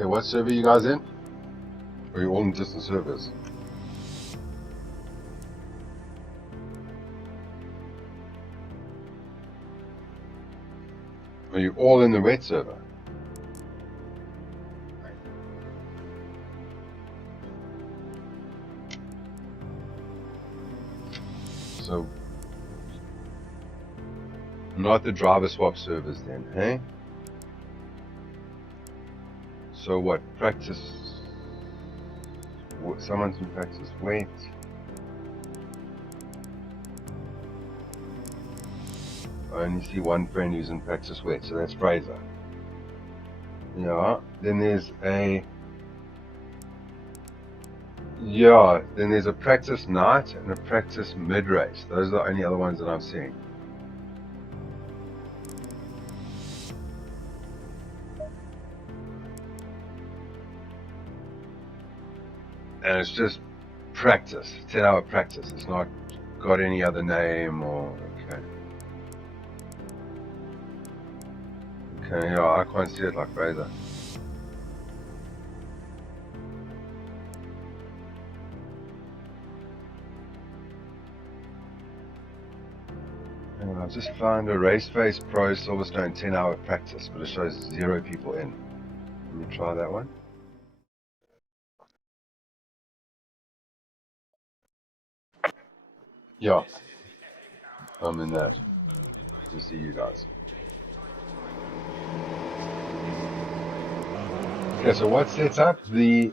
Okay, what server you guys in? Or are you all in distant servers? Are you all in the red server? So, not the driver swap servers then, hey? So what? Practice. Someone's in practice. Wait. I only see one friend who's in practice wet, so that's Fraser. Yeah, then there's a. Yeah, then there's a practice night and a practice mid race. Those are the only other ones that I'm seeing. And it's just practice, 10-hour practice. It's not got any other name or. Okay. Okay, yeah, I can't see it like Fraser. I just found a Race Face Pro Silverstone 10-hour practice, but it shows 0 people in. Let me try that one. Yeah, I'm in that. To see you guys. Okay, so what sets up the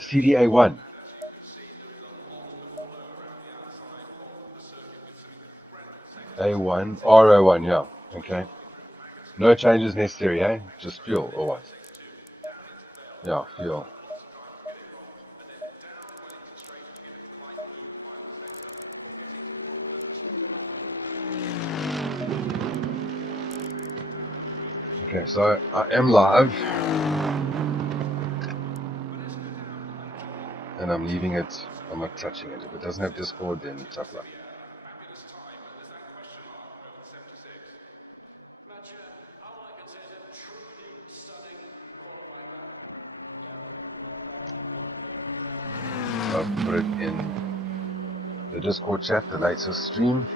CDA1? A1, RO1, yeah. Okay. No changes necessary, eh? Just fuel or what? Yeah, fuel. Okay, so I am live. And I'm leaving it, I'm not touching it. If it doesn't have Discord, then tough luck. I've put it in the Discord chat, the latest stream.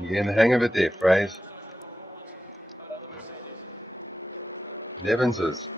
You getting the hang of it there, phrase? Nevins's.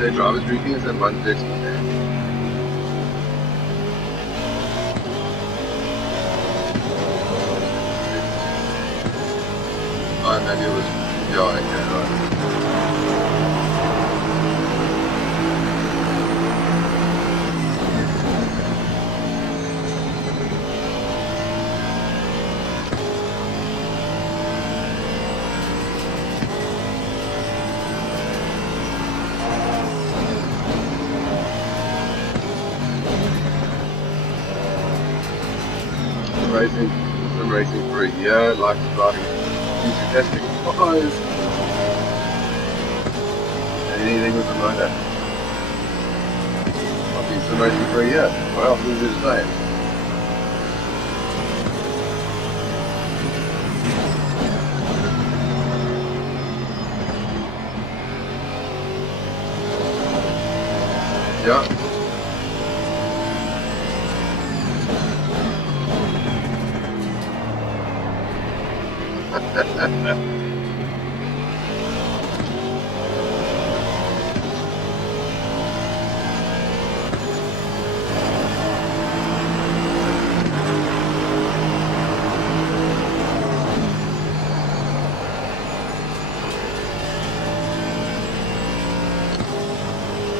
The drivers drinking is at 1:30. Oh, maybe it was. Yeah, okay, right. Been racing for a year, likes driving enthusiastic cars. Anything with a motor. I've been sim racing for a year. What else is there to say? Yeah.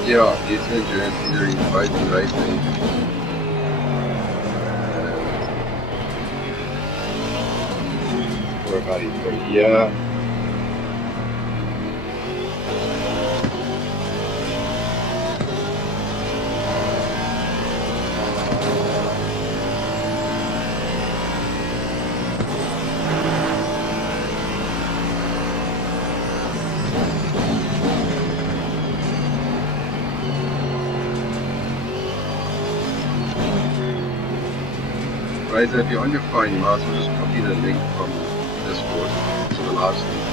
Yeah, it's an endurance injury, both in racing. For about a year. Right, so if you're on your phone, you might as well just copy the link from Discord to the live stream.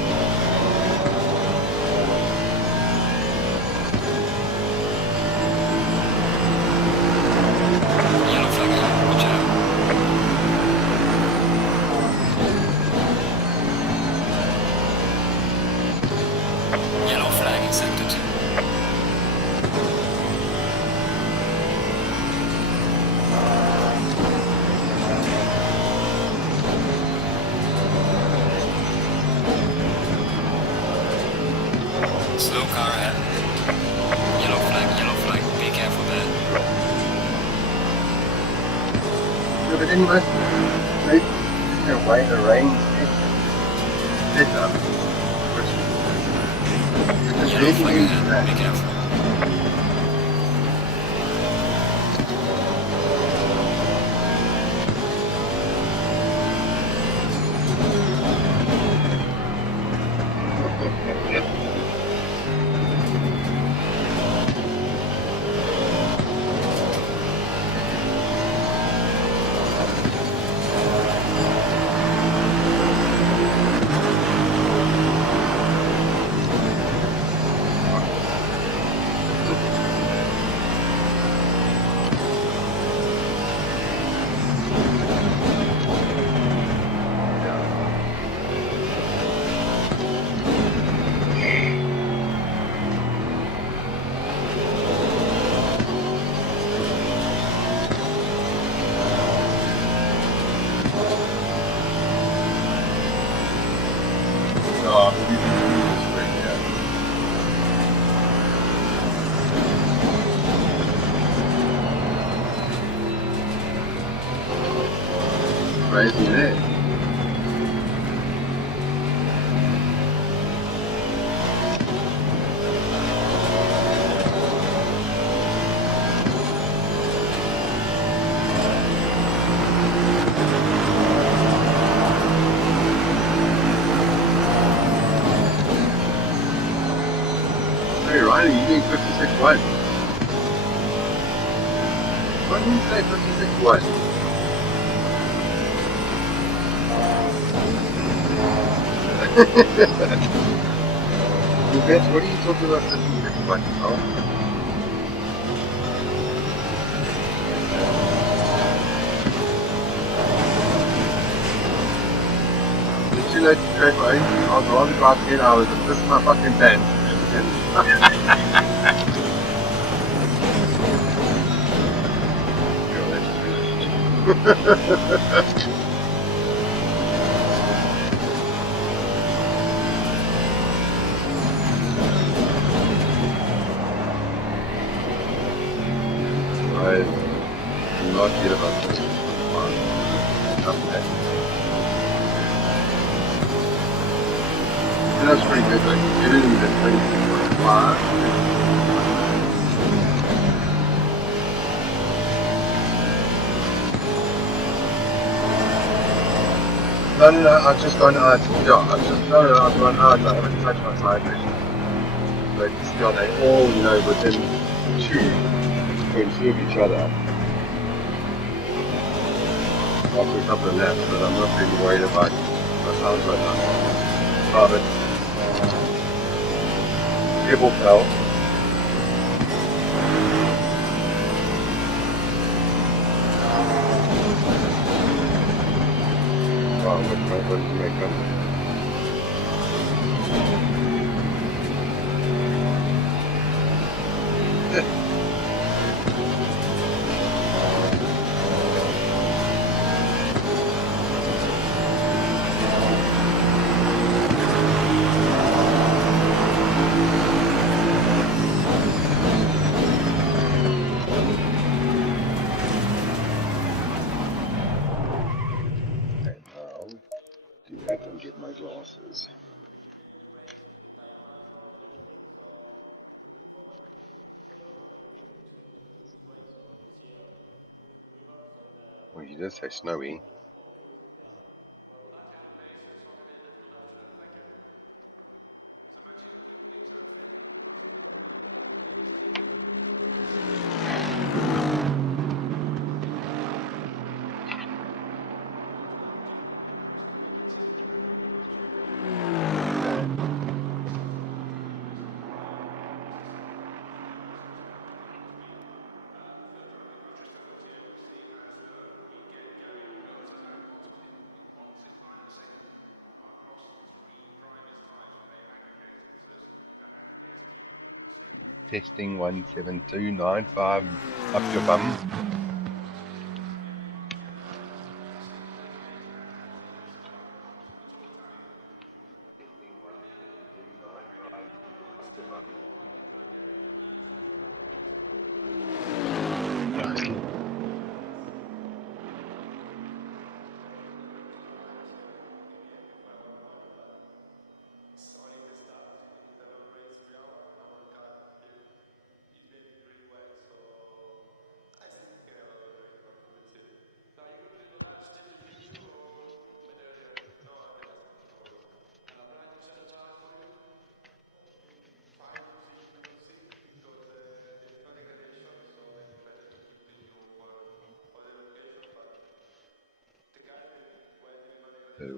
Yellow flag, watch out. Yellow flag accepted. Slow car ahead. Yellow flag, be careful there. Yeah, but anyway, they away the rain. Better. Yellow flag ahead, be careful. Johnny, you're doing 56-1. What did you say 56-1? Bitch, what are you talking about 56-1? Oh, it's too late to trade my own team. I'd rather go out 10 hours and piss my fucking pants. Girl, that's too late. I do not get about 56-1. Okay. That's pretty good. Like, get it in the 26.5. No, I've just gone out. Yeah, I've gone out. I haven't touched my side mission. But still, they all, within 2.2 of each other after a couple of laps. But I'm not really worried about my sounds right now. But Pebble fell. Wow, what did you make up? Okay, now do that and get my glasses. Well, you did say snowy. Testing 17295 up your bum. Oh.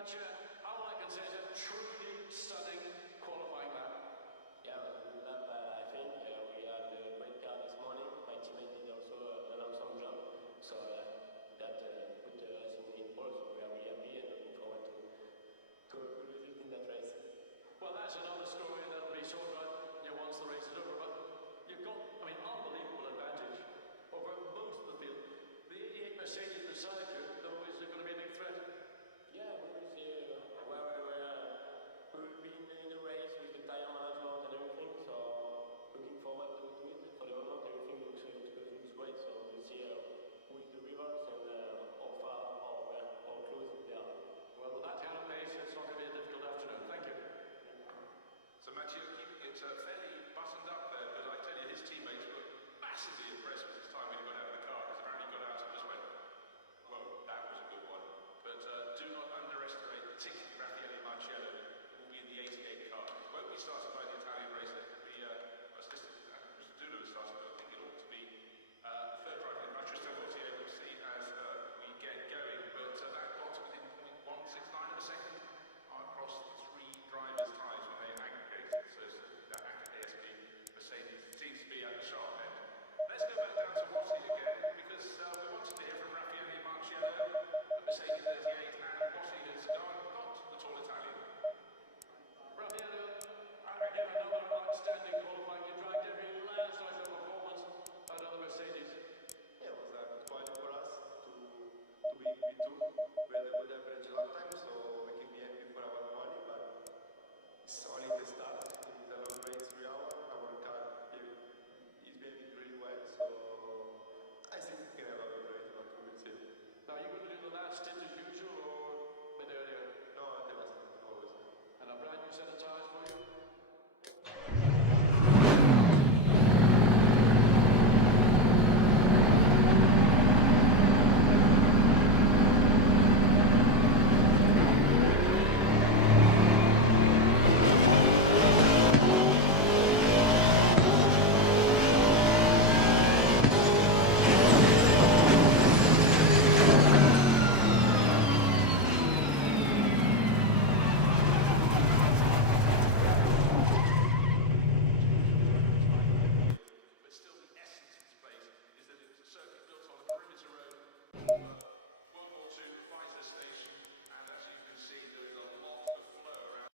much. All I can say is a truly stunning qualifying lap. Yeah, good lap, I think. We had a great car this morning. My teammate did also an awesome job. So that put us in pole, so we are really happy and looking forward to a good result in that race. Well, that's another story that'll be sorted out once the race is over. But you've got, unbelievable advantage over most of the field. The 88 Mercedes beside you, though, is going to be a big threat. Yeah, we will see where we will be in the race with the tire management and everything. So looking forward to it. For the moment, everything looks great. So we'll see who is the rivals and how far or how close they are. Well, with that kind of pace, it's not going to be a difficult afternoon. Thank you. So Mathieu keeping it fairly buttoned up there, but I tell you, his teammates were massively impressed with his time when he got out of the car, because apparently he got out and just went, whoa, that was a good one. But do not underestimate, particularly Raffaele Marciello, who will be in the 88 car. It won't be started by the Italian racer. It will be, I was listening to Mr. Dulo started, but I think it ought to be the third driver in Manchester Fortier. We'll see as we get going, but that got within 0.169 of a second across the three drivers' tyres when they aggregated. So that ASP Mercedes seems to be at the sharp end. Let's go back down to Rossi again, because we wanted to hear from Raffaele Marciello, Mercedes 38, and Rossi has gone, not the tall Italian. Raffaele, again, another outstanding qualifying. You dragged every last out of performance out of the Mercedes. Yeah, it was a good quality for us to be P2. We had a good average lap time, so we can be happy for our quality, but it's only the start. It's a long race, 3 hours. Our car is behaving really well, so I think we can have a good race, but we will see. Now, are you going to do the last stint as usual or a bit earlier? No, the last always. And a brand new set of tyres for you? But still, the essence of this place is that it's a circuit built on a perimeter road, World War II fighter station, and as you can see, there is a lot of flow around.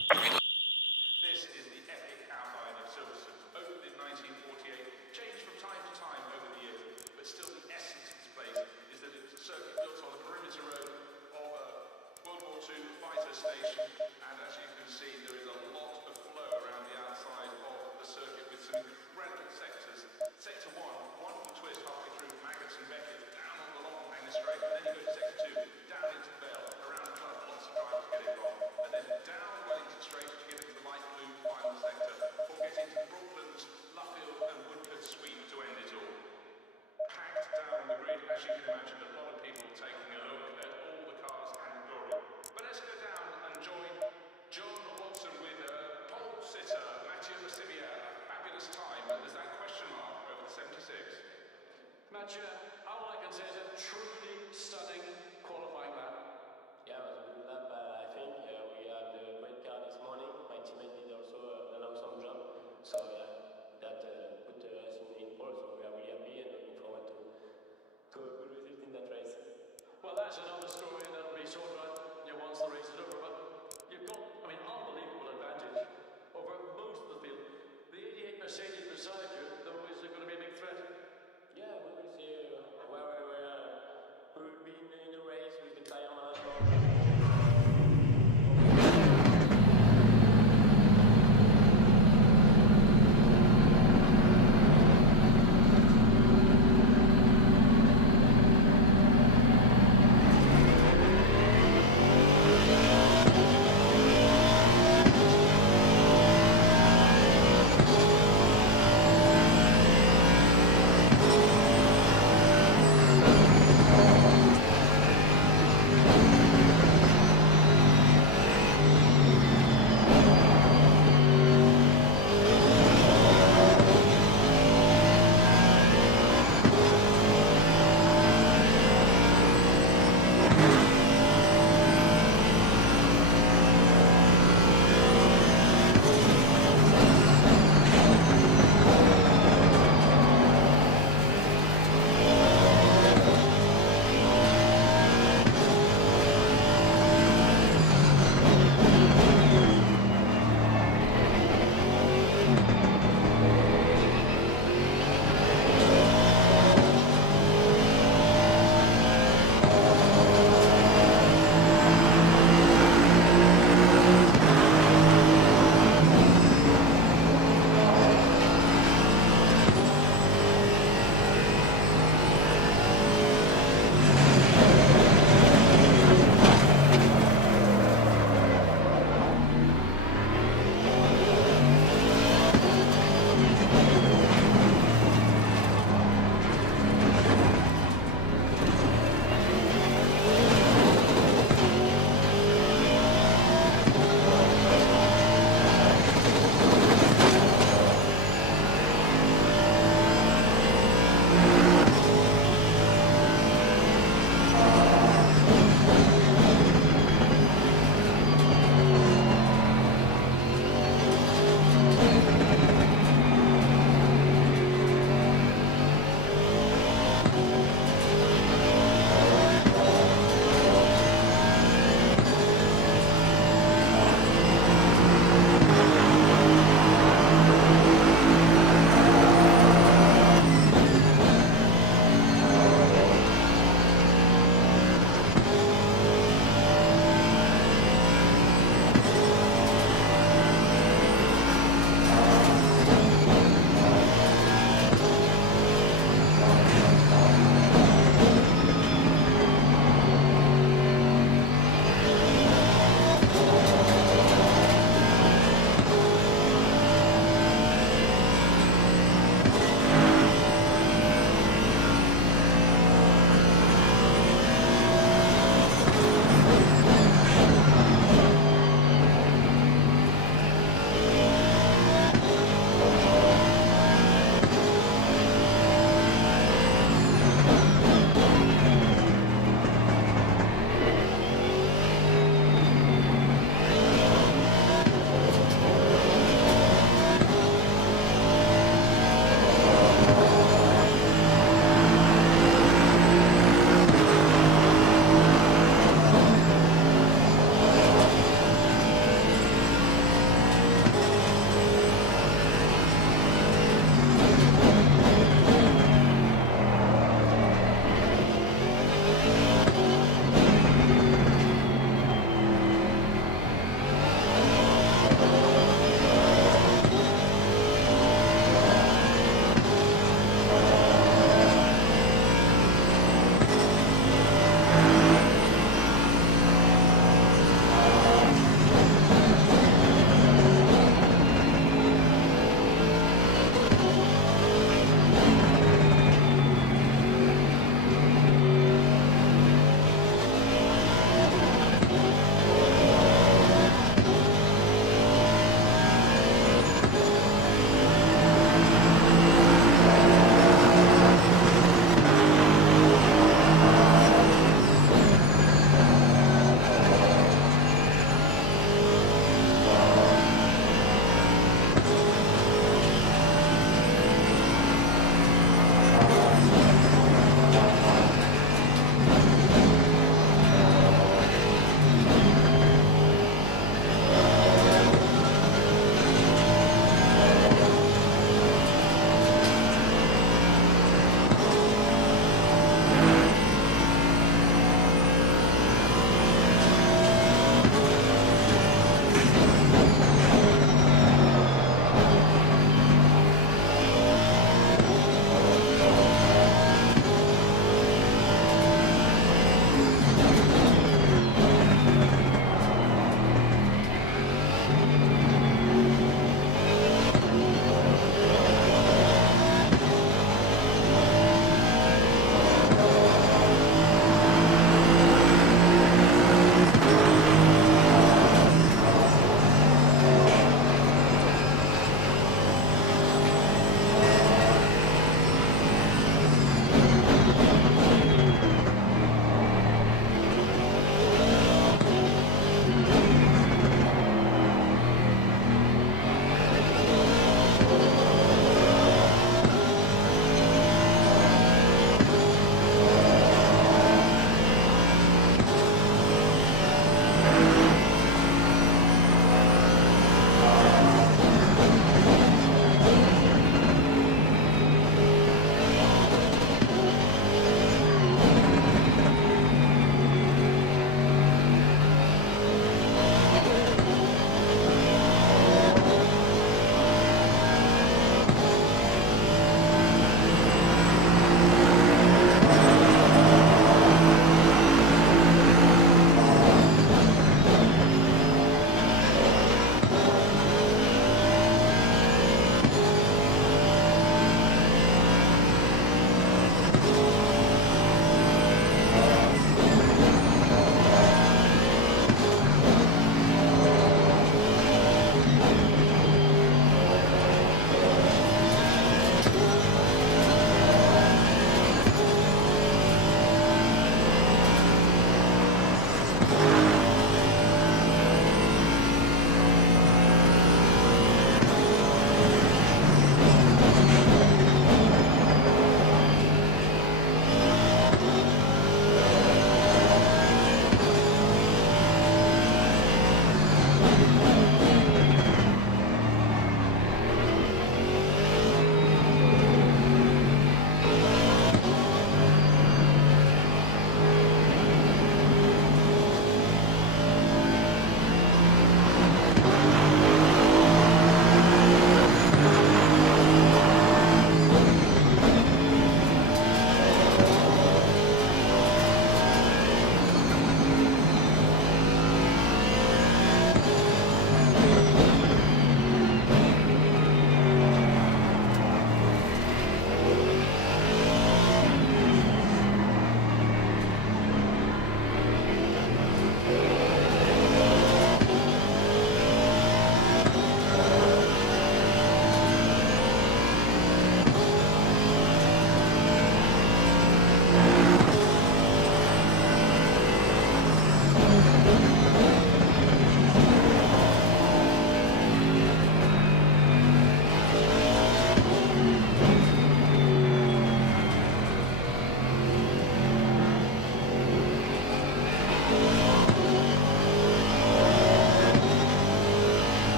This is the epic outline of Silverstone, opened in 1948, changed from time to time over the years, but still the essence of this place is that it's a circuit built on the perimeter road of a World War II fighter station, and as you can see, there is a lot of flow around the outside of the circuit with some incredible sectors. Sector 1, wonderful twist halfway through Maggots and Beckett, down on the long Angus Straight, and then you go to Sector 2, down into Bell, around the club, lots of drivers get it wrong, and then down Wellington Straight to get into the light blue final sector, before getting to Brooklands, Luffield and Woodcote Sweep to end it all. Packed down on the grid, as you can imagine, a lot of people taking a look at all the cars and the glory. But let's go down and join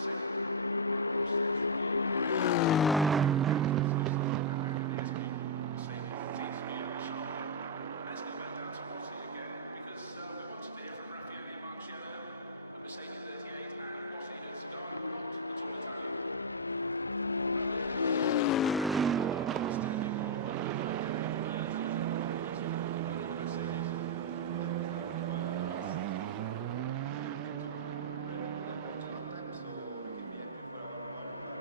second. Mark Prost was really good. Same T3 on the show. Let's go back down to Rossi again because we wanted to hear from Raffaele Marciello at Mercedes 38, and Rossi has gone not at all Italian. Average lap time, so we can be happy for our quali, but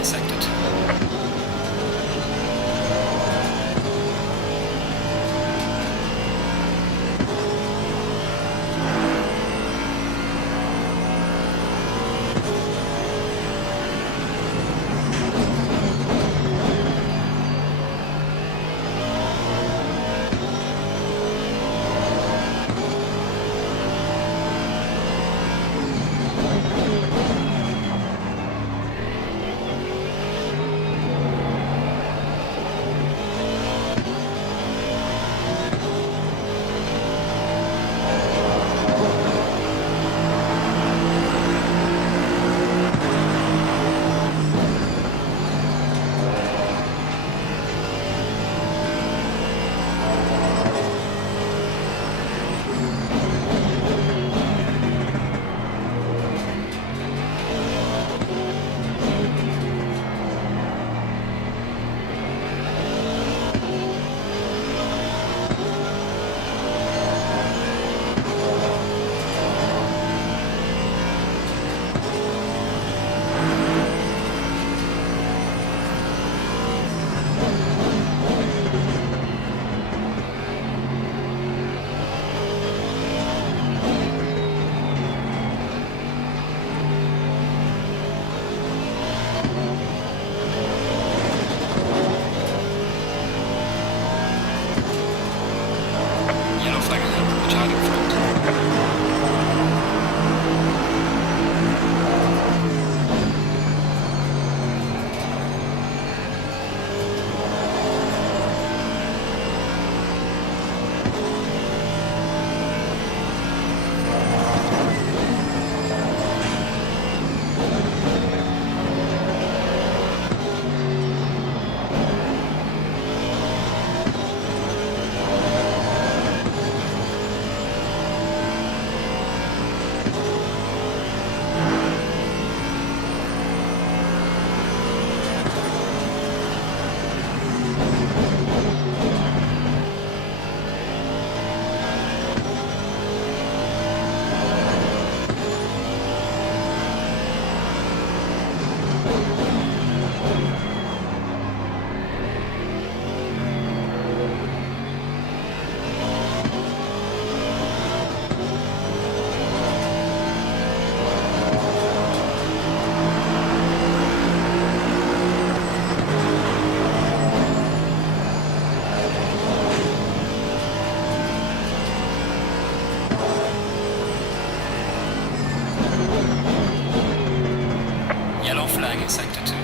in Sector 2. Yellow flag ahead, watch out in front. Yellow flag in Sector 2.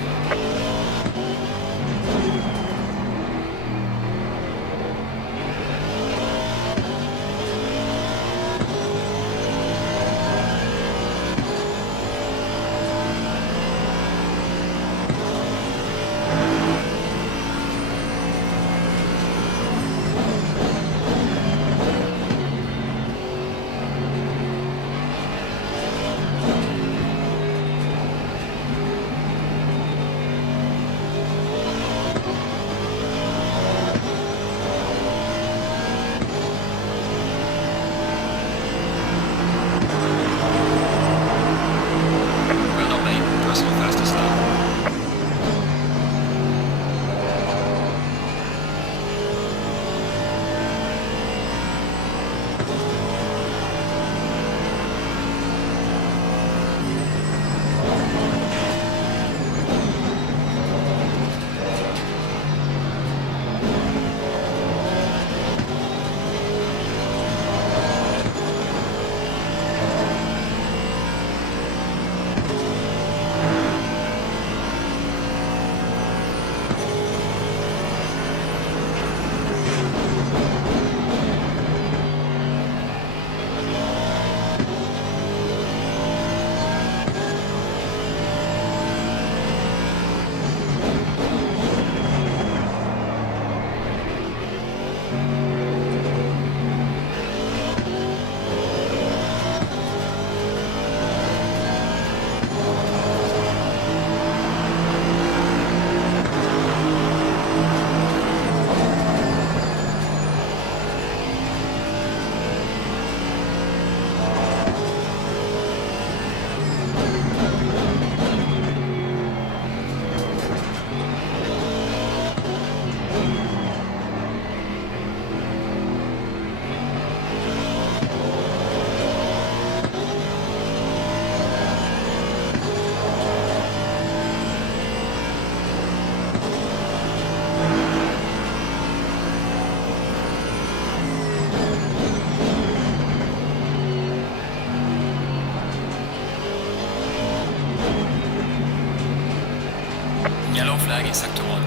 in sector 1.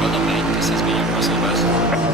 Well done, mate. This has been your personal best.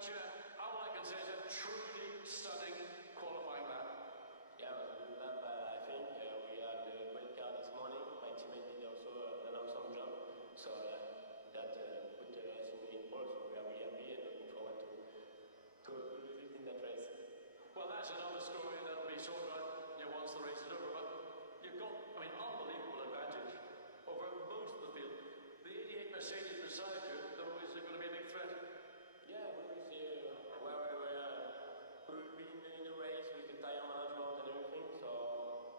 Match, all I can say is a truly stunning qualifying lap. Yeah, it was a good lap, I think. We had a great car this morning. My teammate did also an awesome job. So that put us in pole, so we are really happy and looking forward to repeating that race. Well, that's another story that'll be sorted out once the race is over. But you've got, unbelievable advantage over most of the field. The 88 Mercedes beside you, though, is going to be a big threat. Yeah, we will see we've been in the race with the tire management and everything, so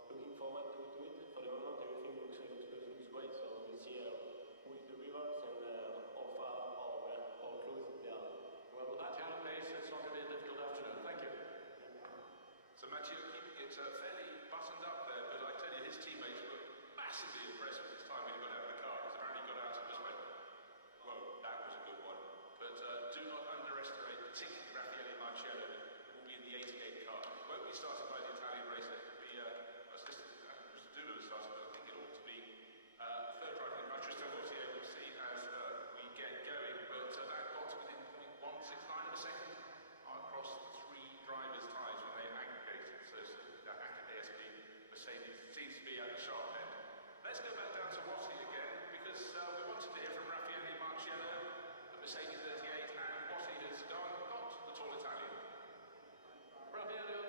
looking forward to it. For the moment, everything looks great, so we'll see with the rivers and how far or how close they are. Well, with that kind of pace, it's not going to be a difficult afternoon. Thank you. So Matteo keeping it fairly buttoned up there, but I tell you, his teammates were massively impressed with his time when he got out of the car, because apparently he got out and just went, whoa, that was a good one. But do not underestimate, particularly Raffaele Marciello, who will be in the 88 car. It won't be started by the Italian race. It could be, I was listening to Mr. Dulu started, but I think it ought to be third driver by Tristan Vautier. We'll see as we get going. But that got to within 0.169 of a second across the three drivers' ties when they aggregated. So that ASP Mercedes seems to be at the sharp end. Let's go back down to Rossi again, because we wanted to hear from Raffaele Marciello, the Mercedes 38, and what he has done, not the tall Italian. Raffaele,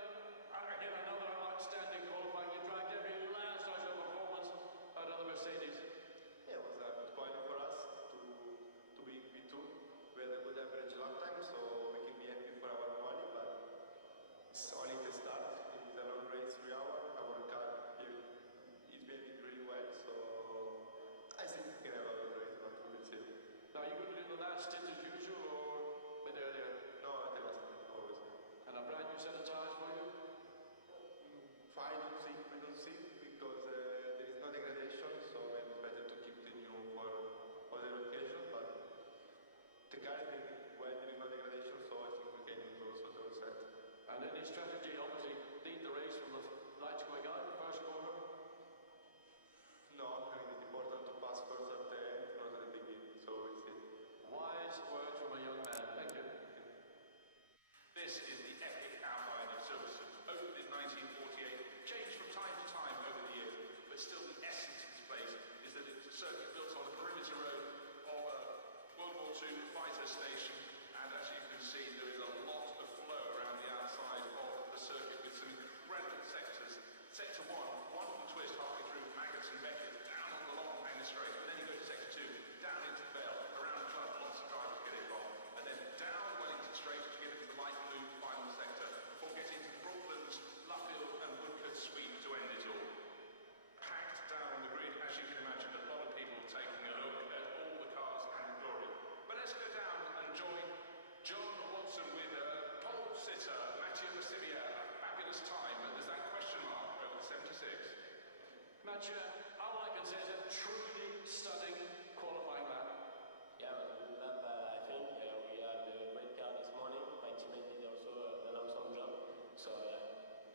again, another outstanding qualifying. You dragged every last out of performance out of the Mercedes. Yeah, it was a good point for us to be in P2. We had a good average lap time, so we can be happy for our money, but it's only the start. It's a long race, 3 hours. Our car is behaving really well, so I think we can have a good race, but we will see. Now, you going to do the last stint as usual or a bit earlier? No, the last minute, always. And a brand new set of tyres for you? Fine, we don't see, because there is no degradation, so it's better to keep the new for other occasion, but the car is doing well, there is no degradation, so I think we can use also the set. And any strategy, obviously, lead the race from the lights going out, first corner? No, I mean, it's important to pass first at the end, not at the beginning, so we'll see. Wise words from a young man. Thank you. This is the epic outline of Silverstone, opened in 1948, changed from time to time over the years, but still the essence of this place is that it's a circuit built on a perimeter road of a World War II fighter station, and as you can see, there is a lot of flow around the outside of the circuit with some incredible sectors. Sector 1, wonderful twist halfway through Maggots and Beckett, down on the long Hanger straight, and then you go to Sector 2, down into Bell, around the club, lots of drivers get it wrong, and then down Wellington straight to get into the light blue final sector, before getting to Brooklands, Luffield and Woodford sweep to end it all. Packed down on the grid, as you can imagine, a lot of people taking a look at all the cars and glory. But let's go down and join John Watson with pole sitter Mattia Bassivia, a fabulous time, and there's that question mark over the 76. Match, all I can say is a truly stunning qualifying lap. Yeah, it was a good lap, I think. We had a great car this morning. My teammate did also an awesome job. So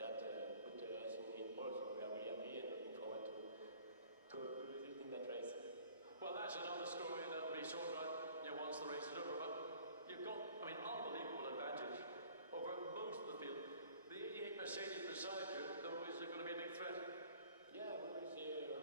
that put us in pole, so we are really happy and looking forward to repeating that race. Well, that's another story that'll be sorted out once the race is over. But you've got, unbelievable advantage over most of the field. The 88 Mercedes beside you, though, is going to be a big threat. Yeah, we will see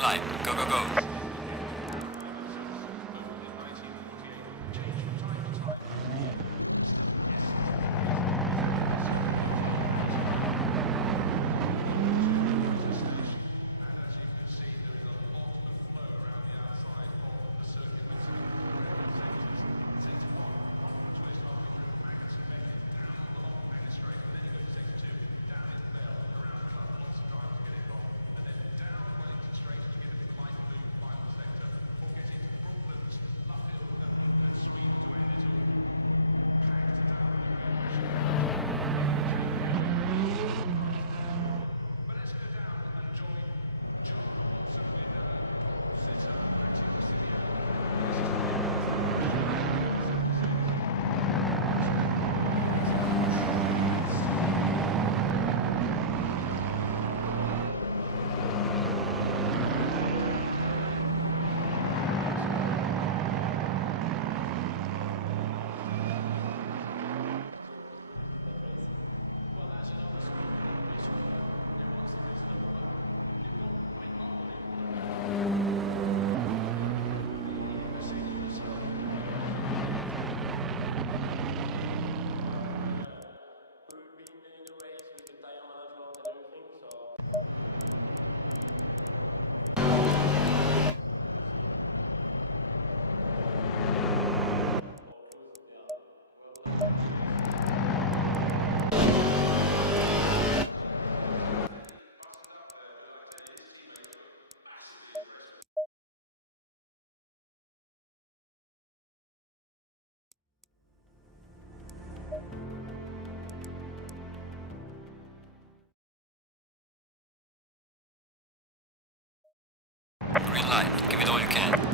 Green light. Go, go, go. Green light. Give it all you can.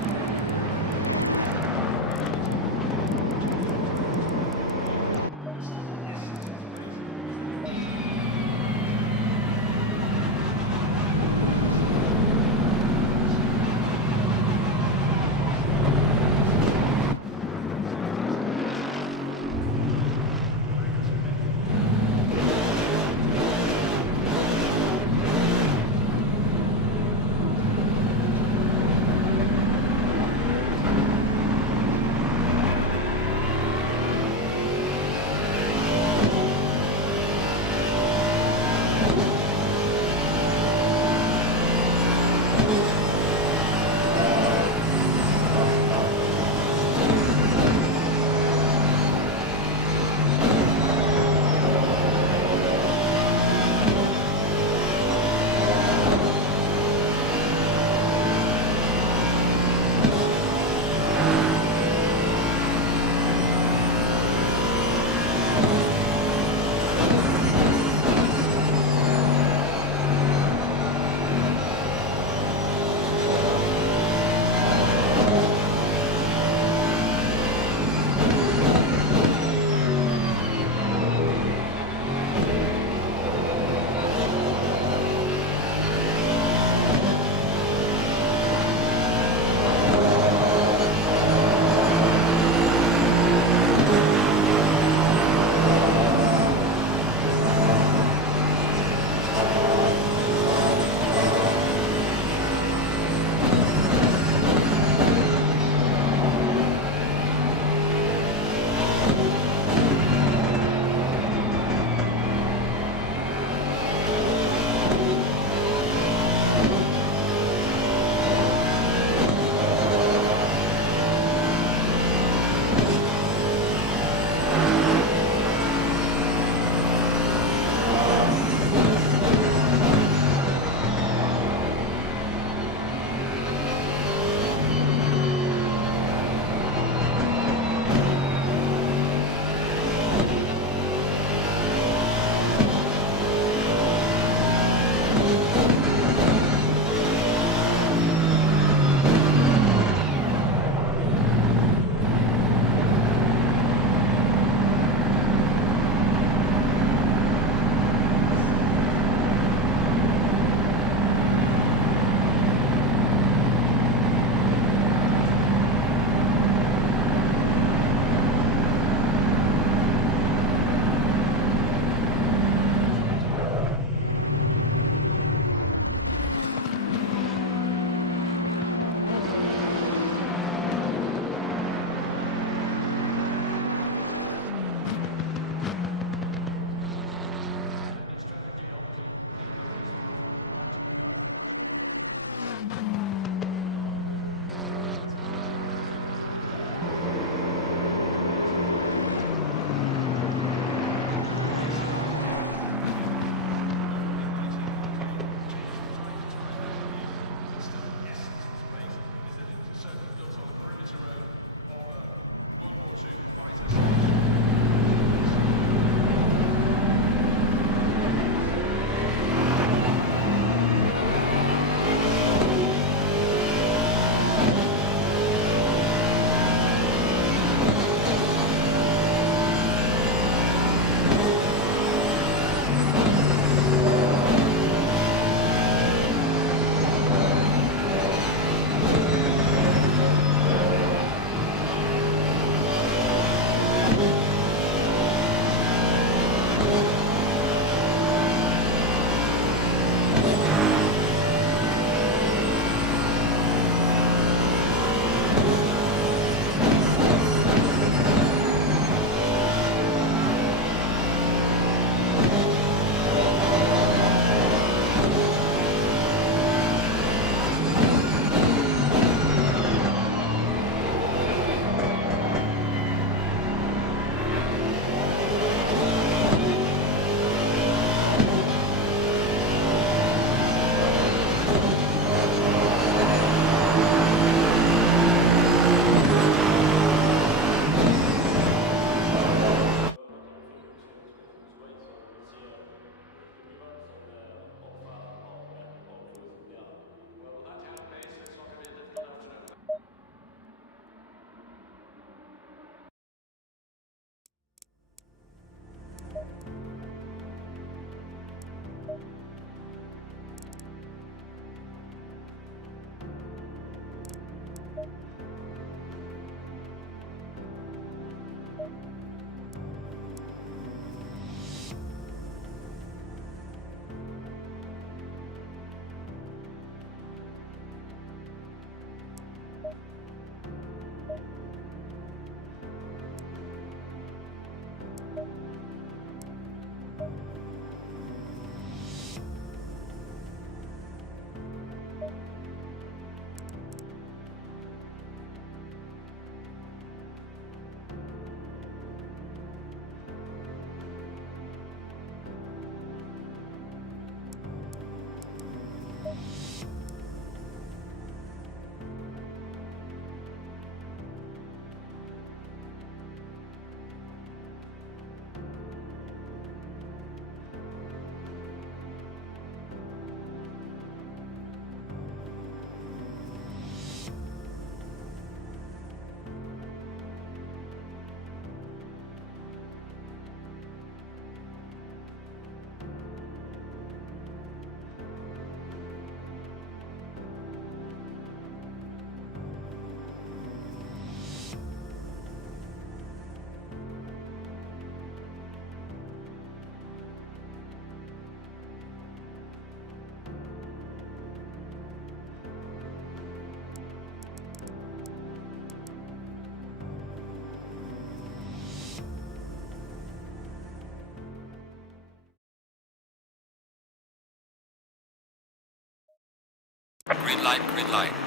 Green light,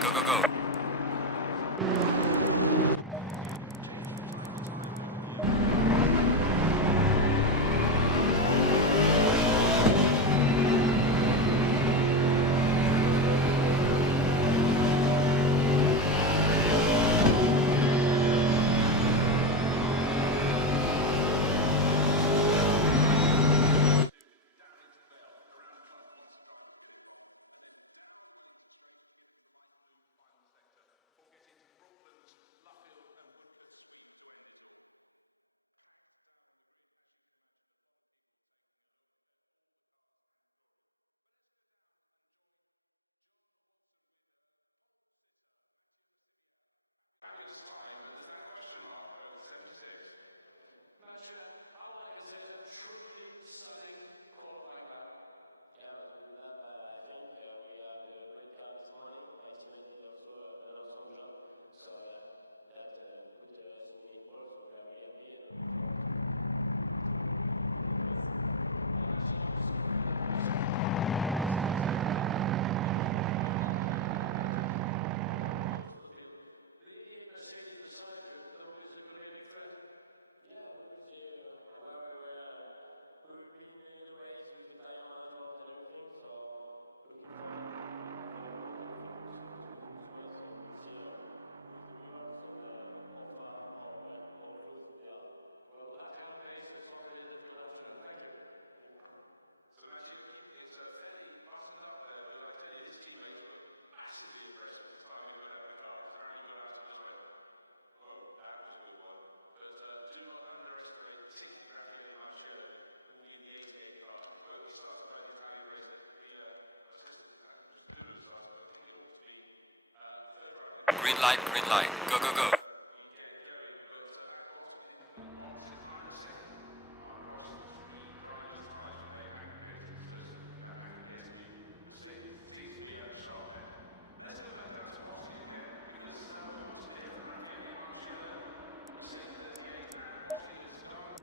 go, go, go. Yeah, but good lap, I think. We have the great car this morning. My teammate did also an awesome job. So that put us in pole, so we are really happy and looking forward to next race. Yeah, because we've been in the race with the tire management and everything, so looking forward to see results and how far or close they are. Well, that's our pace. Let's lock it in and good afternoon. Thank you. So Maciejewski, it's fairly buttoned up there, but I tell you, his teammates were massively impressed with his time when he got out of the car. Apparently he got out and just went, whoa, that was a good one. But do not underestimate, particularly Raffaele Marcello, who will be in the 88 car. He won't be starting by the Italian race. The assistant, Bruno starts, but I think it ought to be third runner. Green light, go, go, go. Let's go back down to Rossi again because we wanted to hear from Raffaele Marcello, Mercedes 38, and Rossi has gone.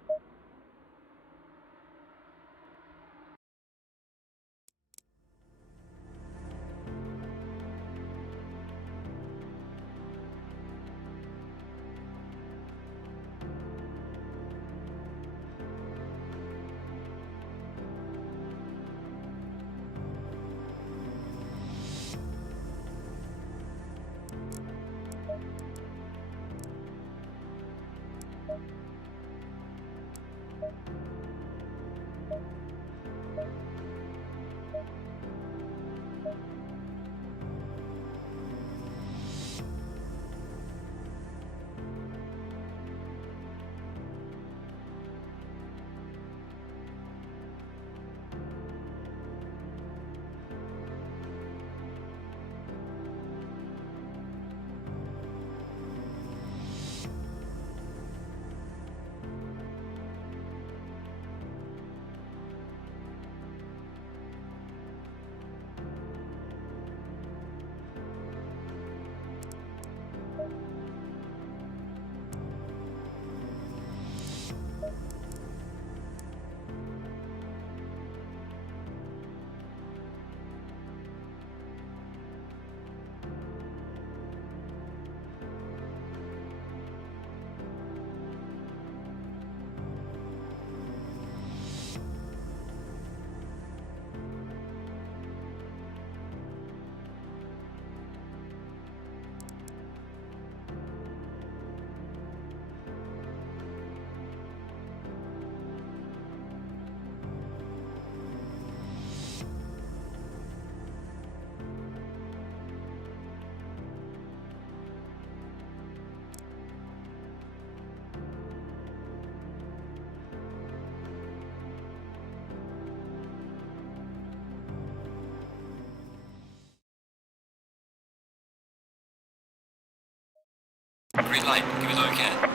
Green light, give it all you can.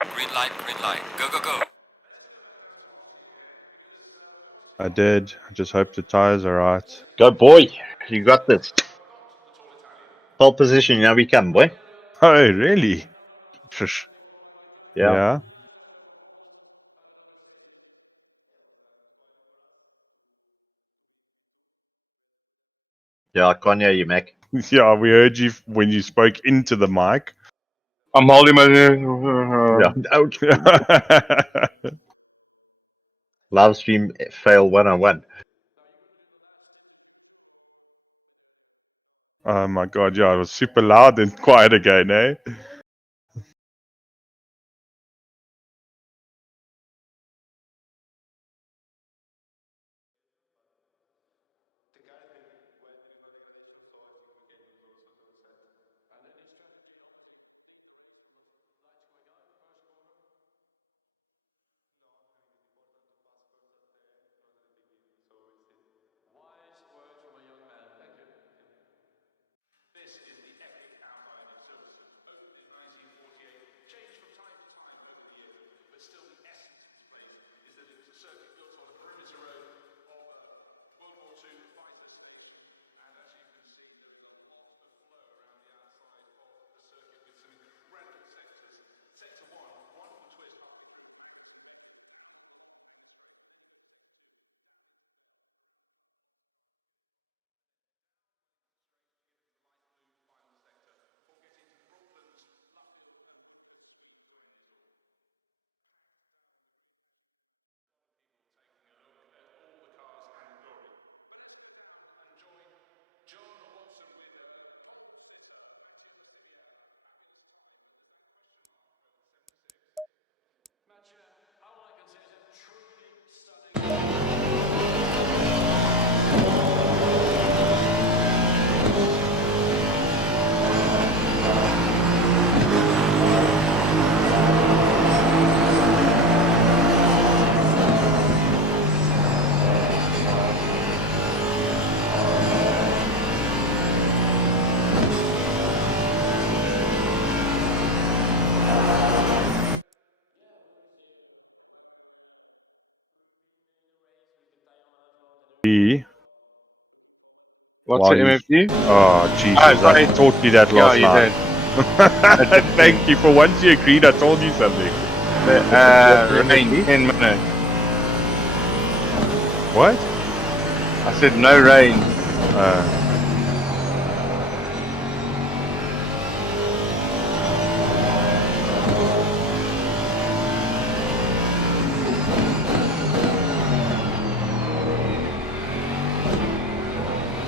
Green light, go, go, go. I did. I just hope the tires are right. Go, boy. You got this. Pole position, now we come, boy. Oh, really? Shush. Yeah. Yeah, I can't hear you, Mac. Yeah, we heard you when you spoke into the mic. I'm holding my. Yeah. Ouch. Live stream fail 101. Oh my god, yeah, it was super loud and quiet again, eh? The guys they went in no degradation, so I think we can use also the set. And any strategy, obviously, the rating was lights going out first quarter. No, I think it's important to pass first at the end rather than the beginning, so we'll see. Wise words from a young man. Thank you. This is the epic outline of Silverstone. Opened in 1948, changed from time to time over the years, but still the essence of this place is that it was a circuit built on the perimeter road of World War II fighter station. And as you can see, there is a lot of flow around the outside of the circuit with some incredible sectors. Sector 1, wonderful twist halfway through. Final sector before getting to Brooklands, Luffield and Woodford Street to end it all. Taking a look at all the cars and glory. But let's go down and join John Watson with a total sector. Match, all I can say is a truly stunning. B. What's the While you. MFD? Oh, Jesus, I sorry. taught you that Yeah, last you night. did. Thank you for once you agreed, I told you something. Rain, 10 minutes. What? I said no rain.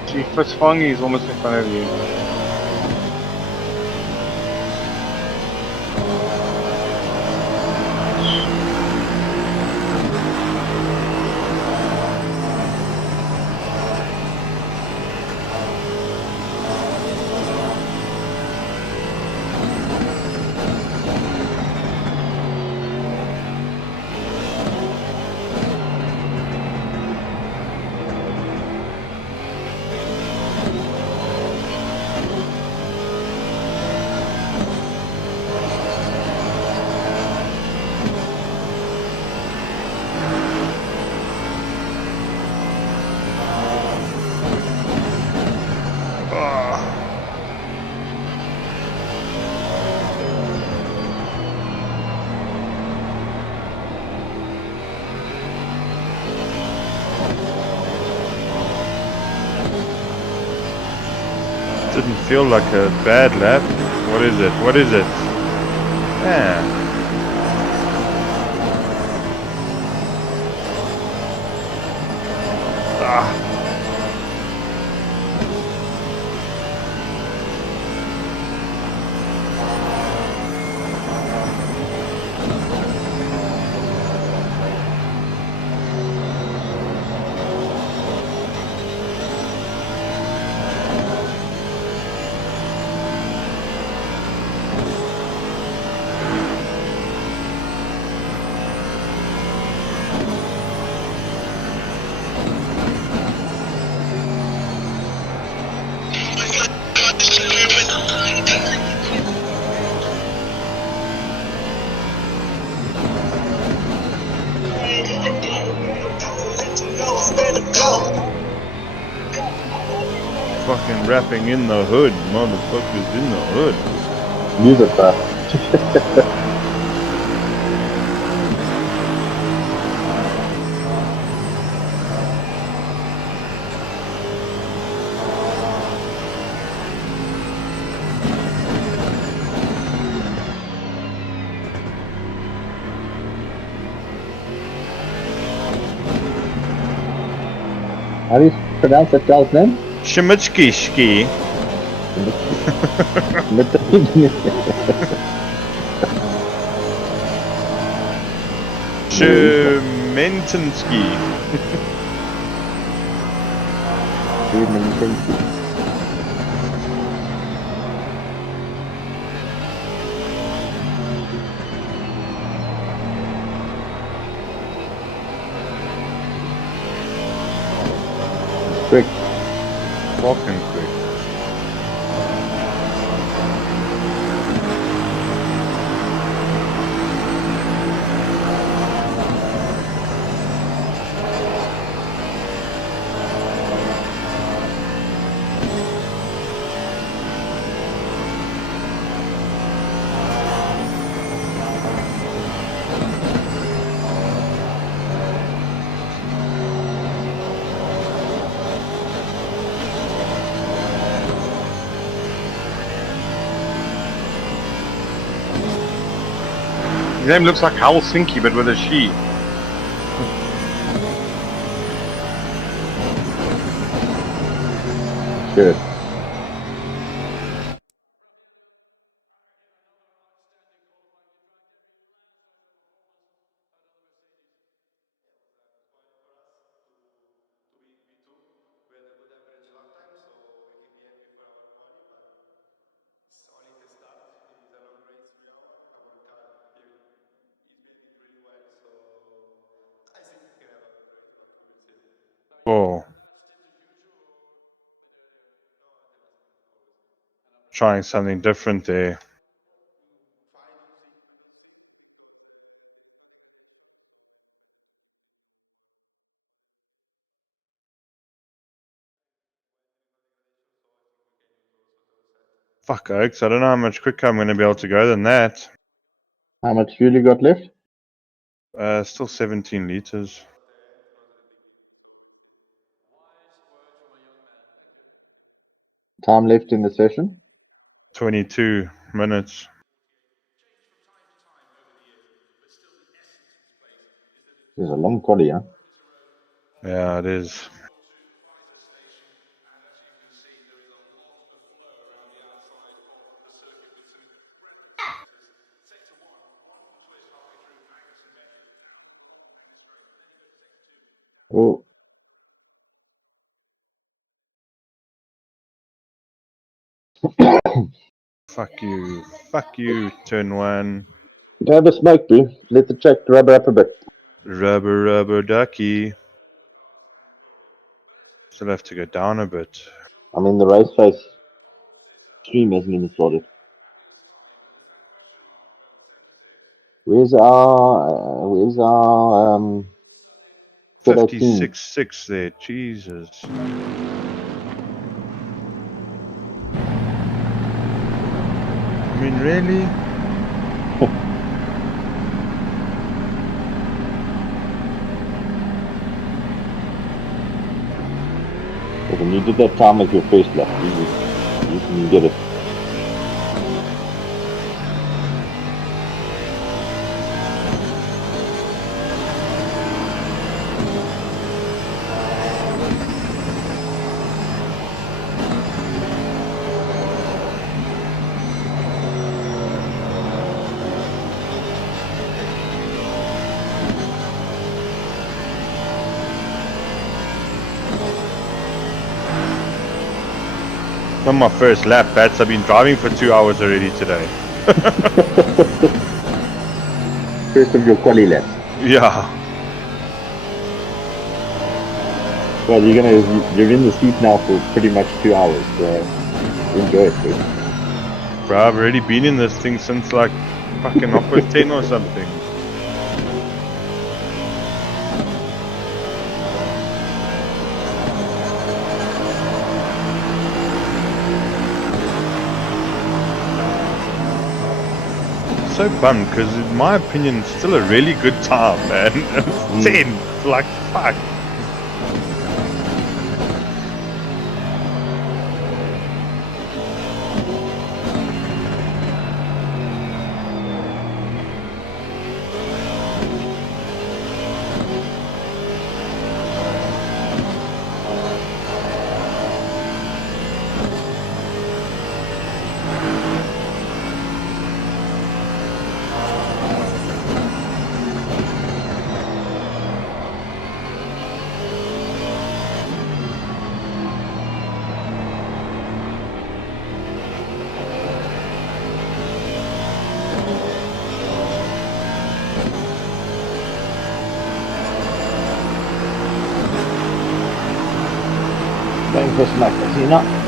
See, Fitzfangi is almost in front of you. Didn't feel like a bad lap. What is it? What is it? Yeah. Rapping in the hood. Motherfuckers in the hood. Music rap. How do you pronounce that guy's name? Shemitsky ski. Shementinsky. Quick. Fucking quick. His name looks like Helsinki, but with a she. Good. We had a good average lap time, so we can be happy for our quali, but it's only the start. It's a long race, 3 hours. Our car is behaving really well, so I think we can have a good race, but we will see. Oh. Trying something different there. Fuck, Oaks. I don't know how much quicker I'm going to be able to go than that. How much fuel you got left? Still 17 liters. Time left in the session? 22 minutes. There's a long quali, huh? Yeah, it is. Oh. Fuck you. Fuck you, turn one. Grab a smoke, bro. Let the track rubber up a bit. Rubber, rubber ducky. Still have to go down a bit. I mean, the race face stream hasn't even started. Where's our 56.6 there, Jesus. I mean, really? But when you did that time as your first lap, you can get it. Not my first lap, Bats. I've been driving for 2 hours already today. First of your quali lap. Yeah. Well, you're in the seat now for pretty much 2 hours, so enjoy it, bro. Bro, I've already been in this thing since like fucking 10 or something. so bummed because, in my opinion, it's still a really good time, man. It's 10. Like, fuck. Going for smack, Casino.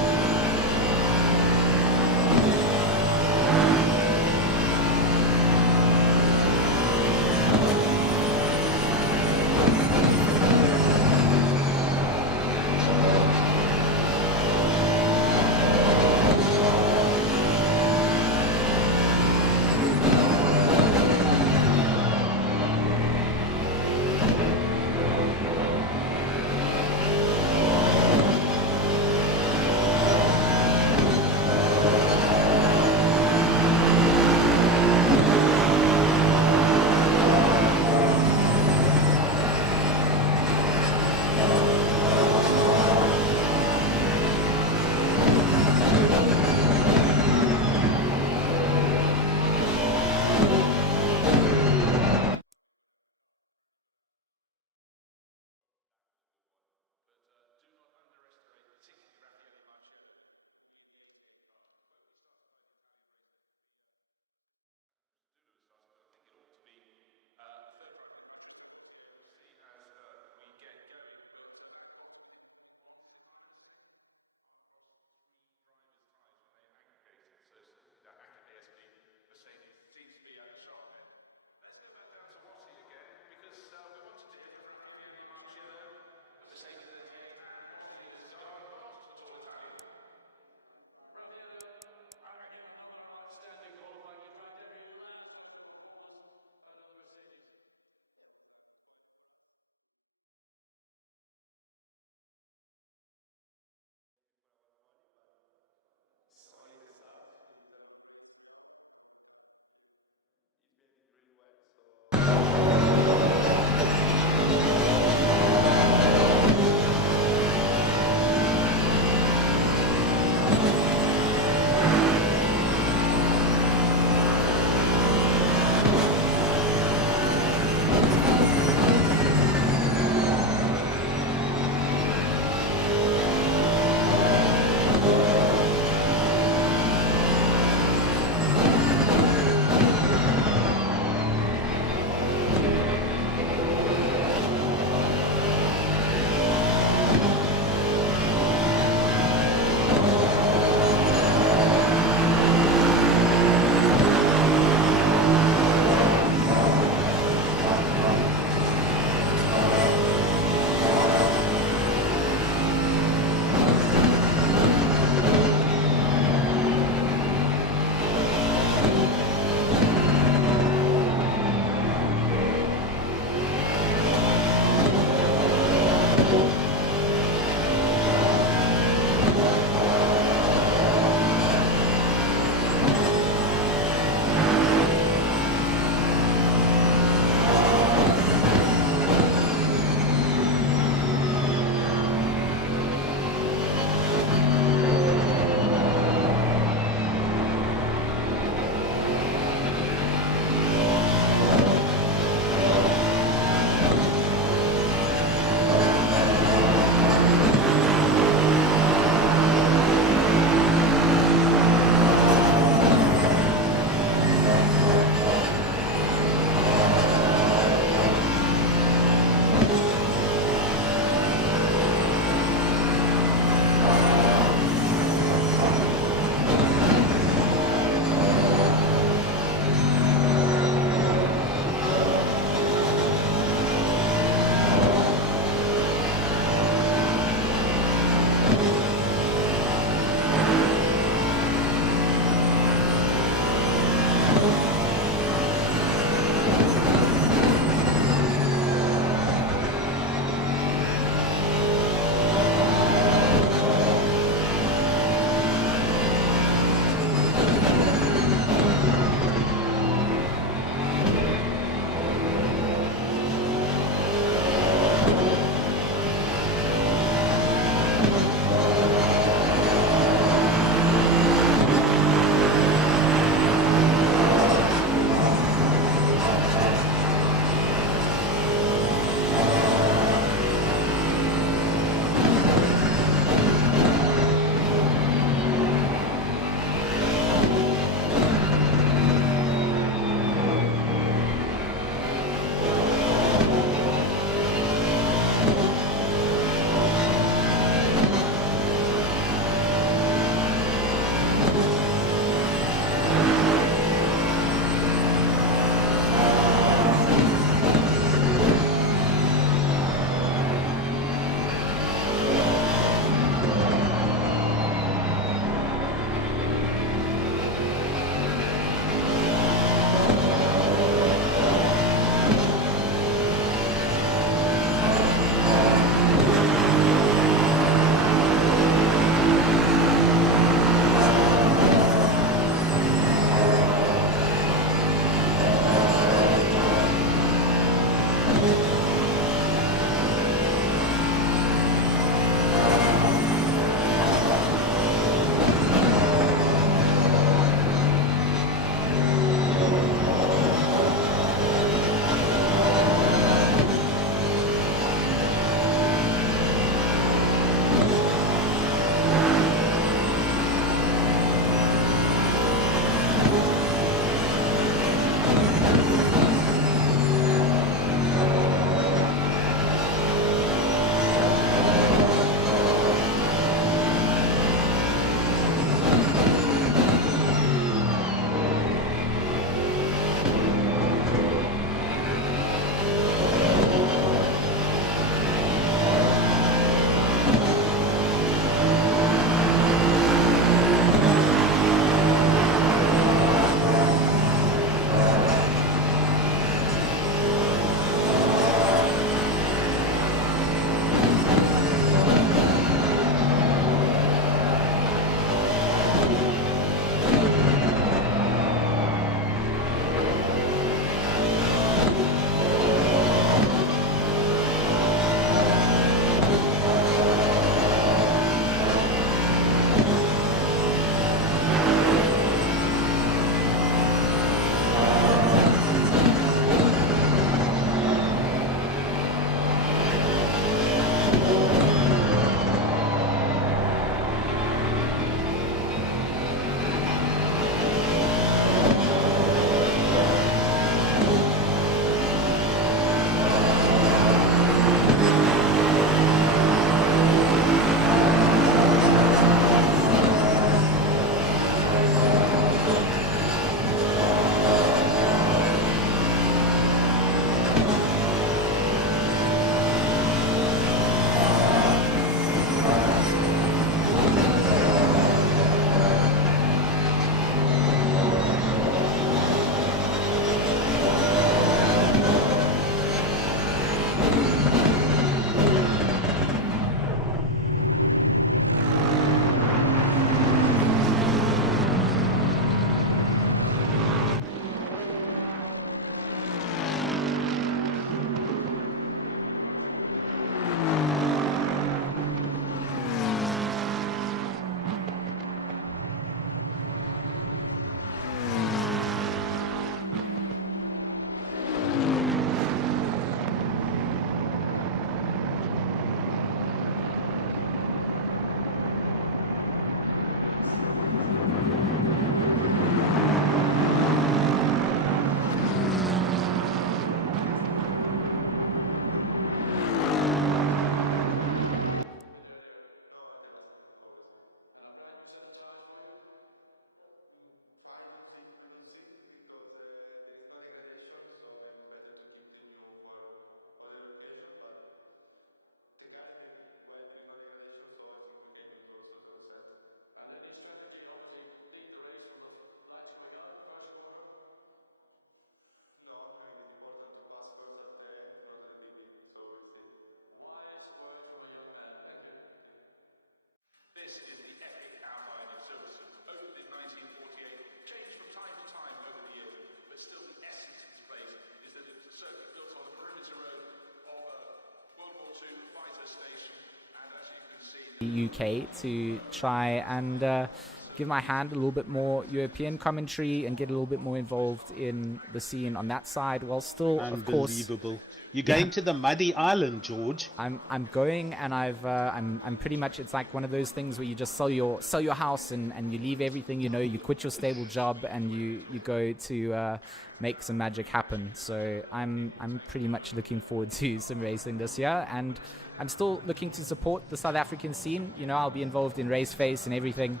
UK to try and give my hand a little bit more European commentary and get a little bit more involved in the scene on that side, while still, of course, Unbelievable. You're going to the muddy island, George. I'm going, and I'm pretty much, it's like one of those things where you just sell your house and you leave everything, you quit your stable job and you go to make some magic happen. So I'm pretty much looking forward to some racing this year, and I'm still looking to support the South African scene. I'll be involved in Race Face and everything.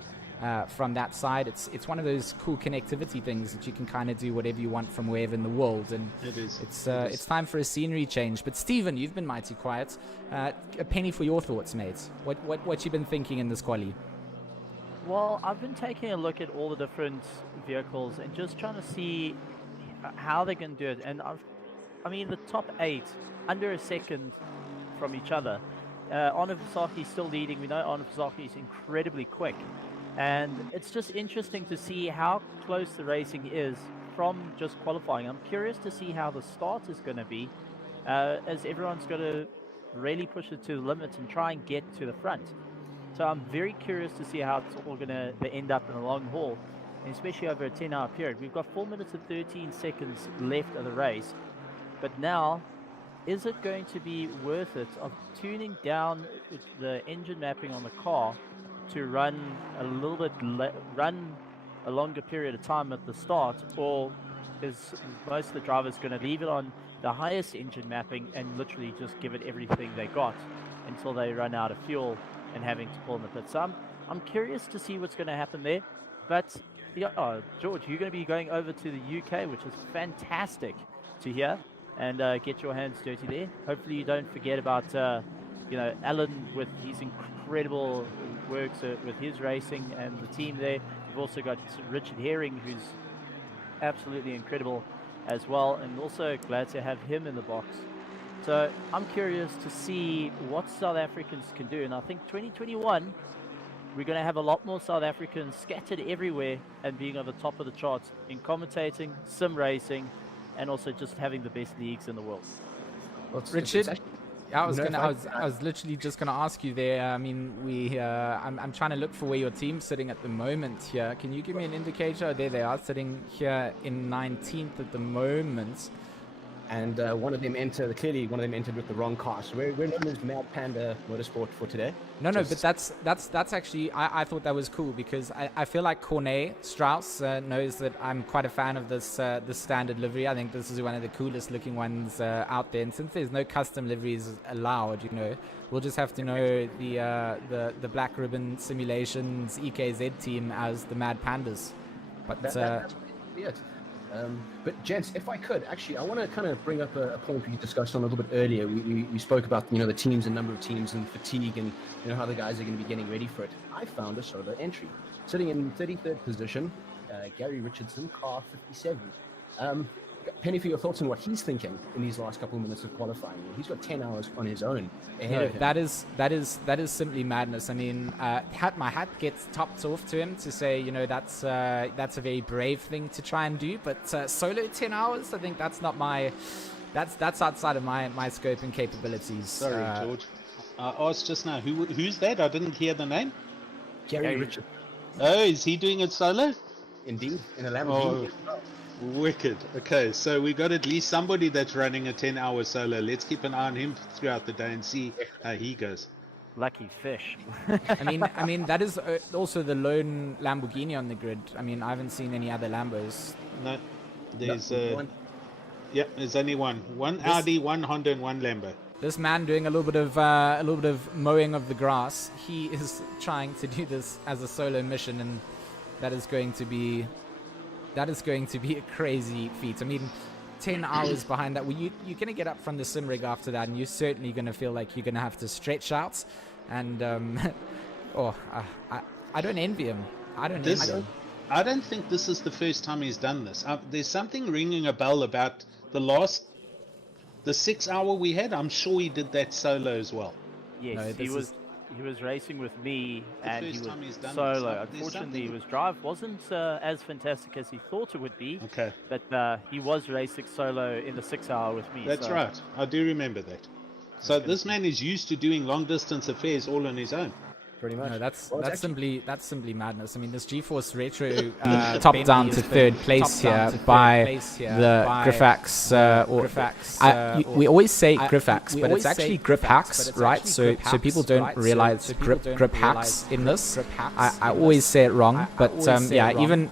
From that side, it's one of those cool connectivity things that you can kind of do whatever you want from wherever in the world, and it is. It's time for a scenery change. But Stephen, you've been mighty quiet. A penny for your thoughts, mate. What you been thinking in this quali? Well, I've been taking a look at all the different vehicles and just trying to see how they can do it. And I mean, the top 8 under a second from each other. Arnav Visaki's still leading. We know Arnav Visaki is incredibly quick. And it's just interesting to see how close the racing is from just qualifying. I'm curious to see how the start is going to be, as everyone's got to really push it to the limit and try and get to the front. So I'm very curious to see how it's all going to end up in the long haul, and especially over a 10-hour period. We've got 4 minutes and 13 seconds left of the race, but now, is it going to be worth it of tuning down the engine mapping on the car to run a longer period of time at the start, or is most of the drivers going to leave it on the highest engine mapping and literally just give it everything they got until they run out of fuel and having to pull in the pit? So I'm curious to see what's going to happen there. But yeah, George, you're going to be going over to the UK, which is fantastic to hear, and get your hands dirty there. Hopefully you don't forget about Alan with his incredible works with his racing and the team there. We've also got Richard Herring, who's absolutely incredible as well, and also glad to have him in the box. So I'm curious to see what South Africans can do, and I think 2021 we're going to have a lot more South Africans scattered everywhere and being on the top of the charts in commentating, sim racing, and also just having the best leagues in the world. Well, Richard, I was literally just gonna ask you there. I mean, I'm trying to look for where your team's sitting at the moment here. Can you give me an indicator? There they are, sitting here in 19th at the moment. And one of them entered with the wrong car. So we're known as Mad Panda Motorsport for today. No, but that's actually, I thought that was cool, because I feel like Cornet Strauss knows that I'm quite a fan of this standard livery. I think this is one of the coolest looking ones out there. And since there's no custom liveries allowed, we'll just have to know the Black Ribbon Simulations EKZ team as the Mad Pandas. But that's it. But gents, if I could, actually, I want to kind of bring up a point we discussed on a little bit earlier. We spoke about, the teams and number of teams and fatigue and, how the guys are going to be getting ready for it. I found a solo entry. Sitting in 33rd position, Gary Richardson, car 57. Penny, for your thoughts on what he's thinking in these last couple of minutes of qualifying. He's got 10 hours on his own ahead of him. That is simply madness. I mean, my hat gets topped off to him to say, that's a very brave thing to try and do. But solo 10 hours, I think that's not that's outside of my scope and capabilities. Sorry, George. I asked just now, who's that? I didn't hear the name. Gary Richardson. Oh, is he doing it solo? Indeed, in a Lamborghini. Oh. Wicked. Okay, so we got at least somebody that's running a 10-hour solo. Let's keep an eye on him throughout the day and see how he goes. Lucky fish. I mean that is also the lone Lamborghini on the grid. I mean, I haven't seen any other Lambos. No, there's one. Yeah, there's only one Audi, one Honda, and one Lambo. This man doing a little bit of mowing of the grass. He is trying to do this as a solo mission, and that is going to be a crazy feat. I mean, 10 hours behind that. Well, you're going to get up from the sim rig after that, and you're certainly going to feel like you're going to have to stretch out. And, I don't envy him. I don't think this is the first time he's done this. There's something ringing a bell about the 6 hour we had. I'm sure he did that solo as well. Yes, no, he was racing with me, and he was solo. Unfortunately, his drive wasn't as fantastic as he thought it would be. Okay. But he was racing solo in the 6 hour with me. That's right. I do remember that. So this man is used to doing long distance affairs all on his own. pretty much. No, that's Well, it's that's simply madness. I mean, this GeForce Retro top down to third place here by the Grifax. We always say Grifax, but it's actually Grip Hacks, right? So people don't realize grip hacks in this. I always say it wrong, but yeah, even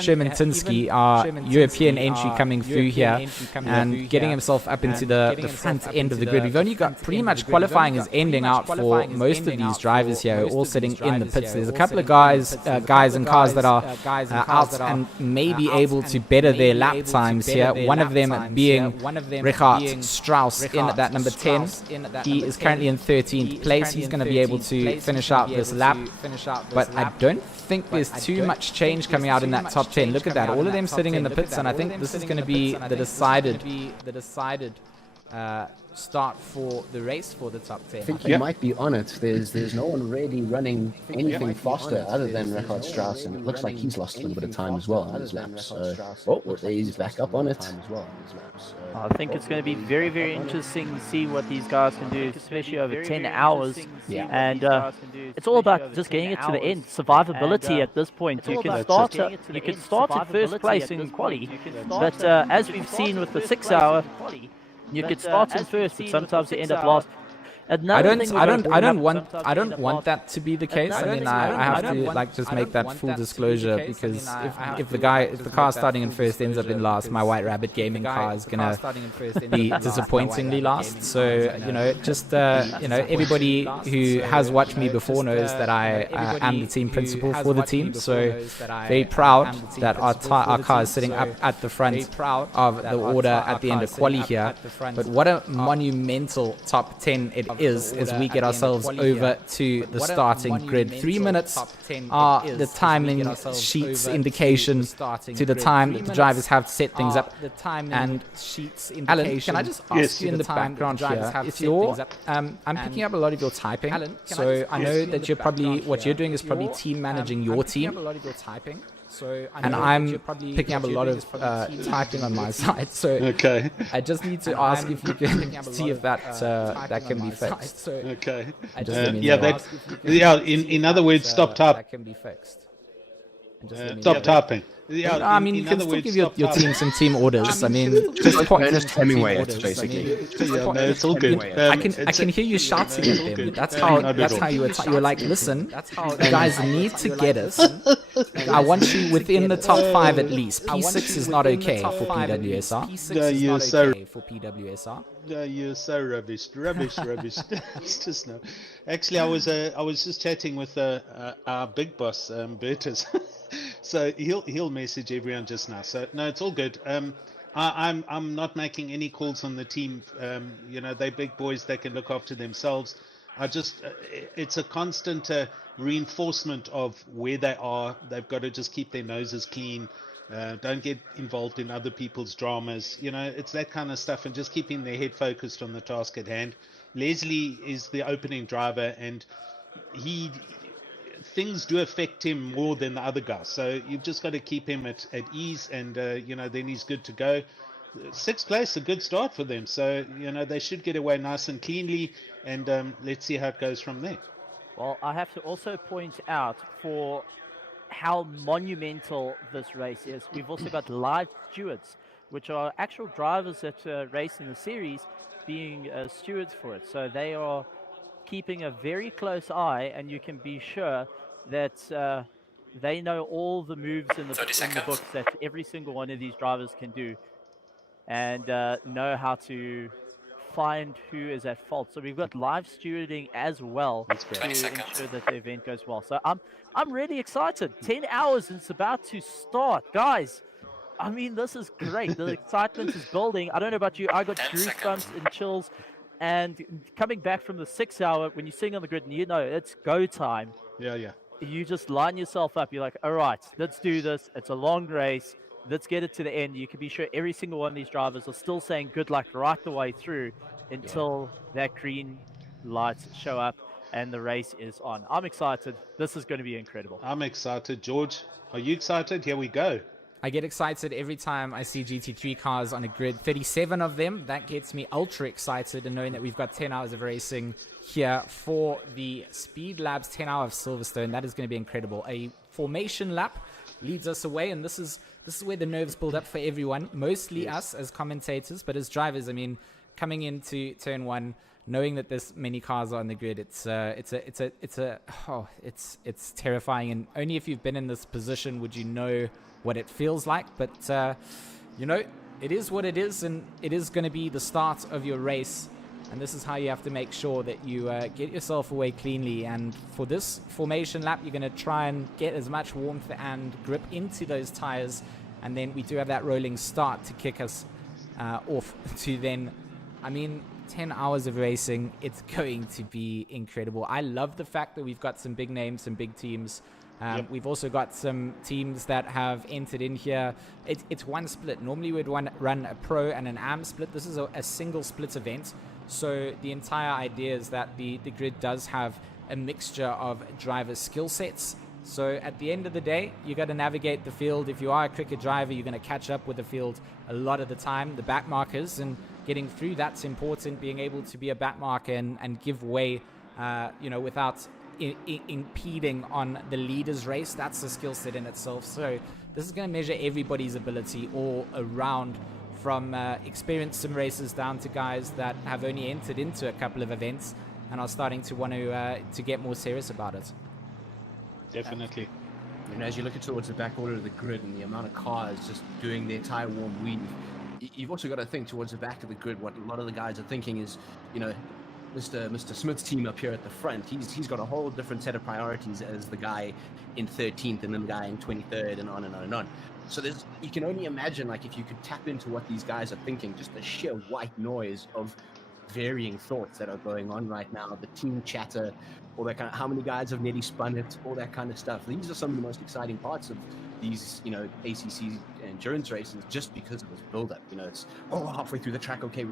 Sherman Tinsky, our European entry coming through here and getting himself up into the front end of the grid. We've only got pretty much qualifying is ending out for most of these drivers here, all sitting in the pits. There's a couple of guys and cars that are out and may be able to better their lap times here. One of them being Richard Strauss in at that number 10. He is currently in 13th place. He's going to be able to finish out this lap, but I don't think there's too much change coming out in that top 10. Look at that, all of them sitting in the pits, and I think this is going to be the decided start for the race for the top 10. I think you might be on it. There's no one really running anything faster other than Richard Strauss, and it looks like he's lost a little bit of time as well on his laps. He's back up on it. I think it's going to be very, very interesting to see what these guys can do, especially over 10 hours. And it's all about just getting it to the end. Survivability at this point. You can start at first place in quali, but as we've seen with the 6 hour, you could start in first, but sometimes you end up last. I don't want that to be the case. I mean, I have to just make that full disclosure, because if the car starting in first ends up in last, my White Rabbit gaming car is gonna be disappointingly last. So everybody who has watched me before knows that I am the team principal for the team. So very proud that our car is sitting up at the front of the order at the end of quali here. But what a monumental top 10 it is as we get ourselves over to the starting grid. 3 minutes are the timing sheets indication to the time that the drivers have to set things up. And Alan, can I just ask you in the background here, if you're, I'm picking up a lot of your typing, so I know that you're probably, what you're doing is probably team managing your team. And I'm picking up a lot of typing on my side, so okay. I just need to ask if you can see if that can be fixed. Okay. In other words, stop typing. That can be fixed. Stop typing. I mean, you can still give your team some team orders. I mean, just point Ernest Hemingway, basically. It's all good. I can hear you shouting at them. That's how you attack. You're like, listen, you guys need to get us. I want you within the top 5 at least. P6 is not okay for PWSR. P6 is not okay for PWSR. No, you're so rubbish. It's just no. Actually, I was just chatting with our big boss, Bertus. So he'll message everyone just now. So no, it's all good. I'm not making any calls on the team. They're big boys. They can look after themselves. It's a constant reinforcement of where they are. They've got to just keep their noses clean. Don't get involved in other people's dramas. It's that kind of stuff, and just keeping their head focused on the task at hand. Leslie is the opening driver, and things do affect him more than the other guys. So you've just got to keep him at ease, and then he's good to go. 6th place, a good start for them. So they should get away nice and cleanly, and let's see how it goes from there. Well, I have to also point out for how monumental this race is. We've also got live stewards, which are actual drivers that race in the series, being stewards for it. So they are keeping a very close eye, and you can be sure that they know all the moves in the books that every single one of these drivers can do, and know how to find who is at fault. So we've got live stewarding as well to ensure that the event goes well. So I'm really excited. 10 hours and it's about to start, guys. I mean, this is great. The excitement is building. I don't know about you. I got goosebumps and chills. And coming back from the 6 hour, when you're sitting on the grid and it's go time. Yeah. You just line yourself up. You're like, all right, let's do this. It's a long race. Let's get it to the end. You can be sure every single one of these drivers are still saying good luck right the way through until that green lights show up and the race is on. I'm excited. This is going to be incredible. I'm excited. George, are you excited? Here we go. I get excited every time I see GT3 cars on a grid. 37 of them. That gets me ultra excited, and knowing that we've got 10 hours of racing here for the Speed Labs 10 hour of Silverstone. That is going to be incredible. A formation lap leads us away, and this is where the nerves build up for everyone, mostly us as commentators, but as drivers. I mean, coming into turn one, knowing that this many cars are on the grid, it's terrifying, and only if you've been in this position would you know what it feels like. But it is what it is, and it is going to be the start of your race, and this is how you have to make sure that you get yourself away cleanly. And for this formation lap, you're going to try and get as much warmth and grip into those tires, and then we do have that rolling start to kick us off to then, 10 hours of racing. It's going to be incredible. I love the fact that we've got some big names, some big teams. We've also got some teams that have entered in here. It's one split. Normally we'd run a pro and an AM split. This is a single split event. So the entire idea is that the grid does have a mixture of driver skill sets. So at the end of the day, you got to navigate the field. If you are a cricket driver, you're going to catch up with the field a lot of the time, the back markers, and getting through that's important. Being able to be a back marker and give way, without impeding on the leader's race, that's a skill set in itself. So this is going to measure everybody's ability all around, from experienced sim racers down to guys that have only entered into a couple of events and are starting to want to get more serious about it. Definitely. And as you look towards the back order of the grid and the amount of cars just doing their tire warm weave, you've also got to think towards the back of the grid. What a lot of the guys are thinking is, Mr. Smith's team up here at the front, he's got a whole different set of priorities as the guy in 13th and then the guy in 23rd, and on and on and on. So you can only imagine, like, if you could tap into what these guys are thinking, just the sheer white noise of varying thoughts that are going on right now, the team chatter, all that kind of, how many guys have nearly spun it, all that kind of stuff. These are some of the most exciting parts of these, ACC endurance races, just because of this build-up. It's halfway through the track, okay,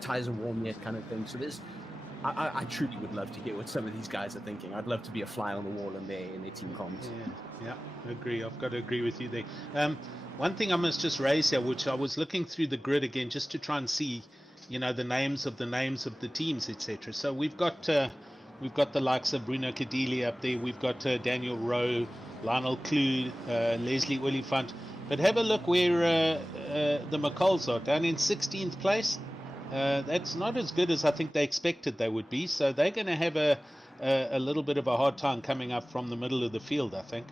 tires are warm yet, kind of thing. So I truly would love to hear what some of these guys are thinking. I'd love to be a fly on the wall in their team comms. Yeah, agree. I've got to agree with you there. One thing I must just raise here, which I was looking through the grid again just to try and see, the names of the teams, etc. So we've got the likes of Bruno Cadili up there. We've got Daniel Rowe, Lionel Clue, Leslie Oliphant. But have a look where the McCulls are, down in 16th place. That's not as good as I think they expected they would be. So they're going to have a little bit of a hard time coming up from the middle of the field, I think.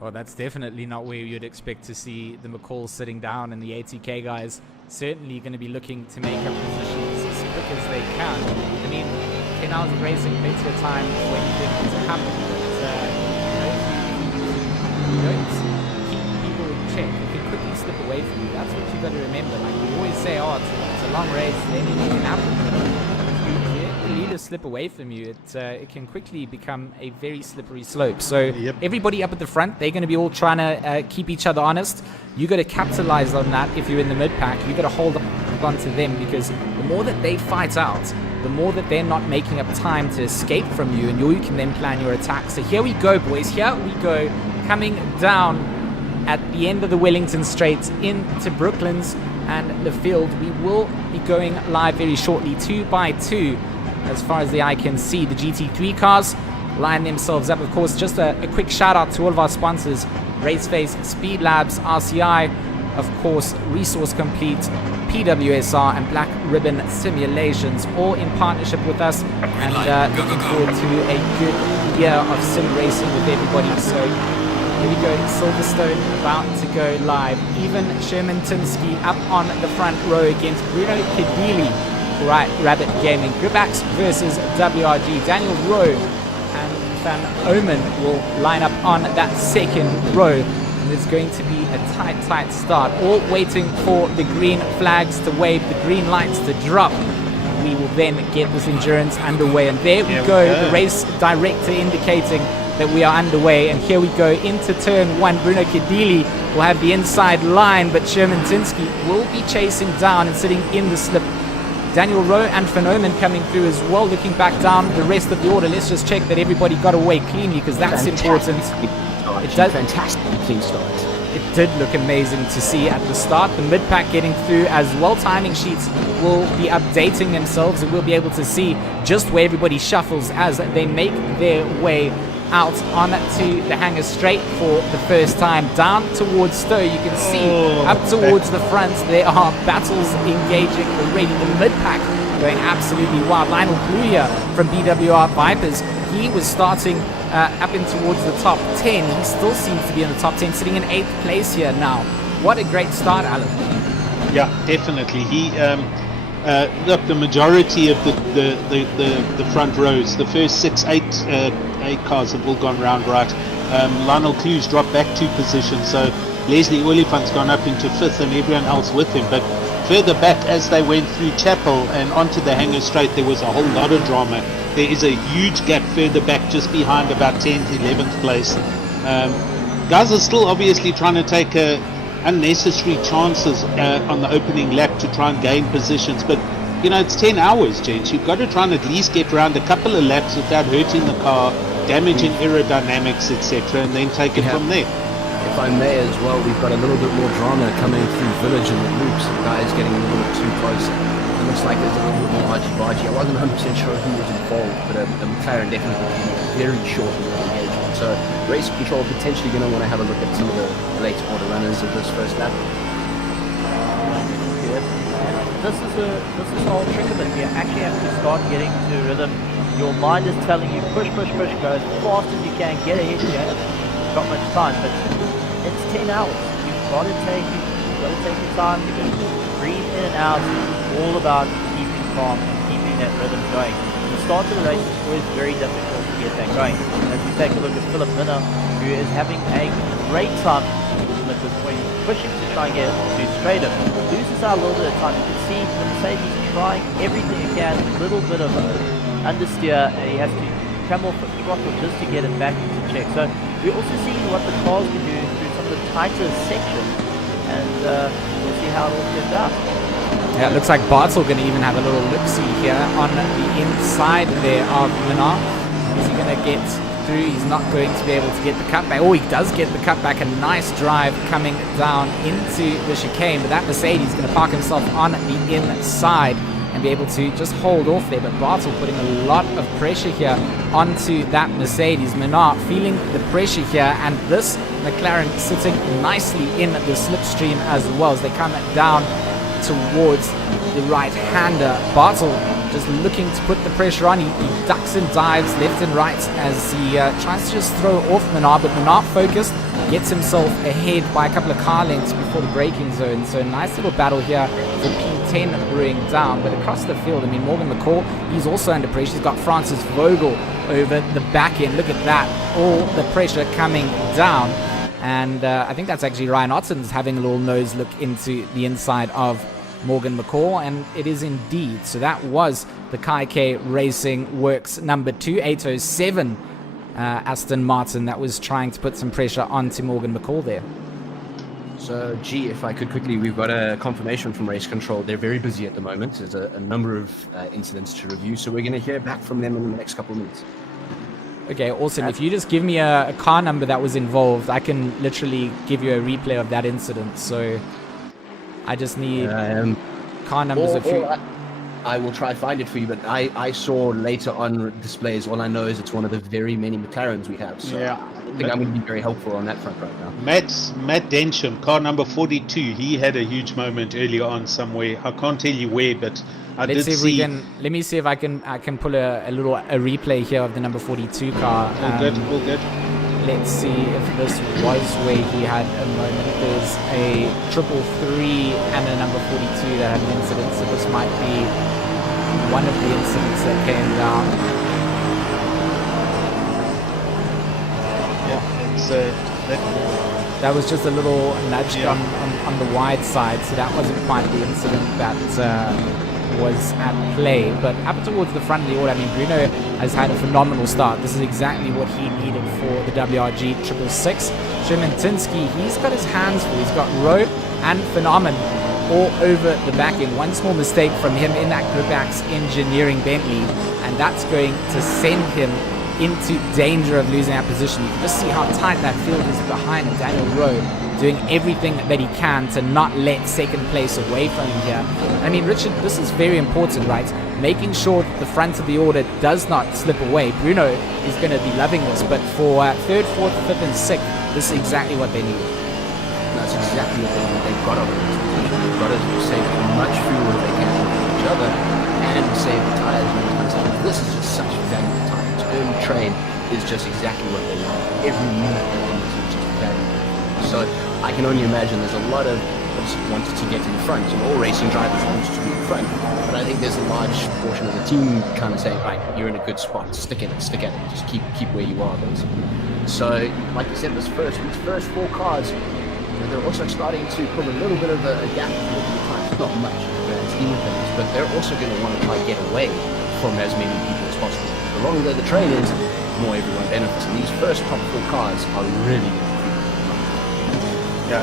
Well, that's definitely not where you'd expect to see the McCalls sitting down, and the ATK guys certainly going to be looking to make up positions as quick as they can. 10 hours of racing, plenty of time for anything to happen. But, you don't keep people in check. It can quickly slip away from you. That's what you got to remember. Like we always say, it's a long race, anything can happen. If the leaders slip away from you, it can quickly become a very slippery slope. So everybody up at the front, they're going to be all trying to keep each other honest. You got to capitalize on that. If you're in the mid pack, you got to hold on to them, because the more that they fight out, the more that they're not making up time to escape from you, and you can then plan your attack. So here we go, boys. Here we go, coming down at the end of the Wellington Straight into Brooklands and the field. We will be going live very shortly, 2 by 2. As far as the eye can see, the GT3 cars line themselves up. Of course, just a quick shout out to all of our sponsors: Raceface, Speed Labs, RCI, of course, Resource Complete, PWSR, and Black Ribbon Simulations, all in partnership with us, and looking forward to a good year of sim racing with everybody. So here we go, Silverstone about to go live. Even Sherman Tinsky up on the front row against Bruno Cadili. Right, Rabbit Gaming. Gribax versus WRG. Daniel Rowe and Van Omen will line up on that second row. And there's going to be a tight start. All waiting for the green flags to wave, the green lights to drop. We will then get this endurance underway. And there we go, the race director indicating that we are underway. And here we go into turn 1. Bruno Cadili will have the inside line, but Sherman Tinsky will be chasing down and sitting in the slip. Daniel Rowe and Van Omen coming through as well, looking back down the rest of the order. Let's just check that everybody got away cleanly, because that's important. It does fantastic clean start. It did look amazing to see at the start. The mid-pack getting through as well. Timing sheets will be updating themselves, and we'll be able to see just where everybody shuffles as they make their way out onto the hanger straight for the first time. Down towards Stowe, you can see up towards the front, there are battles engaging already. The mid-pack going absolutely wild. Lionel Blue here from BWR Vipers. He was starting up in towards the top 10. He still seems to be in the top 10, sitting in 8th place here now. What a great start, Alan. Yeah, definitely. He look, the majority of the front rows, the first 8 cars have all gone round right. Lionel Clues dropped back 2 positions, so Leslie Oliphant's gone up into 5th and everyone else with him. But further back, as they went through Chapel and onto the hanger straight, there was a whole lot of drama. There is a huge gap further back, just behind about 10th, 11th place. Guys are still obviously trying to take unnecessary chances on the opening lap to try and gain positions, but you know, it's 10 hours, gents. You've got to try and at least get around a couple of laps without hurting the car, damaging aerodynamics, etc., and then take it from there. If I may as well, we've got a little bit more drama coming through Village in the loops. The guys getting a little bit too close. It looks like there's a little bit more argy-bargy. I wasn't 100% sure who was involved, but the McLaren definitely came very short in the engagement. So race control potentially going to want to have a look at some of the late order runners of this first lap. This is the whole trick of it. You actually have to start getting to rhythm. Your mind is telling you push, go as fast as you can, get ahead. You haven't got much time, but it's 10 hours. You've got to take your time. You can breathe in and out. It's all about keeping calm and keeping that rhythm going. The start of the race is always very difficult to get that going. As we take a look at Philip Minner, who is having a great time at this point, pushing to try and get to straighter, loses out a little bit of time. You can see the Mercedes trying everything he can, a little bit of understeer, and he has to come off the throttle just to get it back into check. So we also see what the cars can do through some of the tighter sections, and we'll see how it all turns out. Yeah, it looks like Bart's going to even have a little look-see here on the inside there of Minard. Is he going to get through? He's not going to be able to get the cutback. Oh, he does get the cutback. A nice drive coming down into the chicane, but that Mercedes is going to park himself on the inside and be able to just hold off there. But Bartel putting a lot of pressure here onto that Mercedes. Minard feeling the pressure here, and this McLaren sitting nicely in the slipstream as well as they come down towards the right-hander. Bartel just looking to put the pressure on. He ducks and dives left and right as he tries to just throw off Minard, but Minard focused, gets himself ahead by a couple of car lengths before the braking zone. So a nice little battle here for P10 brewing down. But across the field, I mean, Morgan McCall, he's also under pressure. He's got Francis Vogel over the back end. Look at that, all the pressure coming down. And I think that's actually Ryan Otten's having a little nose look into the inside of Morgan McCall, and it is indeed. So that was the Kai K Racing Works number 2, 807 Aston Martin that was trying to put some pressure onto Morgan McCall there. So, G, if I could quickly, we've got a confirmation from Race Control. They're very busy at the moment. There's a number of incidents to review, so we're going to hear back from them in the next couple of minutes. Okay, awesome. If you just give me a car number that was involved, I can literally give you a replay of that incident. So I just need car numbers. I will try to find it for you, but I saw later on displays. All I know is it's one of the very many McLarens we have. So yeah. I think I'm going to be very helpful on that front right now. Matt Densham, car number 42, he had a huge moment earlier on somewhere. I can't tell you where, but I did see. Let me see if I can pull a replay here of the number 42 car. All good. Let's see if this was where he had a moment. There's a 333 and a number 42 that had an incident, so this might be one of the incidents that came down. Yeah, it's that was just a little nudge on the wide side, so that wasn't quite the incident that was at play. But up towards the front of the order, I mean, Bruno has had a phenomenal start. This is exactly what he needed for the WRG 666. Sherman Tinsky, he's got his hands full. He's got Rowe and Phenomen all over the back end. One small mistake from him in that Gripax Engineering Bentley, and that's going to send him into danger of losing that position. You can just see how tight that field is behind him. Daniel Rowe doing everything that he can to not let second place away from him here. I mean, Richard, this is very important, right? Making sure that the front of the order does not slip away. Bruno is going to be loving this, but for third, fourth, fifth, and sixth, this is exactly what they need. That's exactly what they need. They've got to They've got to save as much fuel as they can for each other and save the tires when it comes out. This is just such valuable time. To early train is just exactly what they want. Every minute they want is just valuable. So I can only imagine there's a lot of wanted to get in front, and all racing drivers want to be in front. But I think there's a large portion of the team kind of saying, right, you're in a good spot, stick at it, just keep where you are, basically. So, like you said, these first 4 cars, they're also starting to put a little bit of a gap between the times. Not much, scheme of things, but they're also going to want to try to get away from as many people as possible. The longer the train is, the more everyone benefits. And these first top 4 cars are really good. Yeah,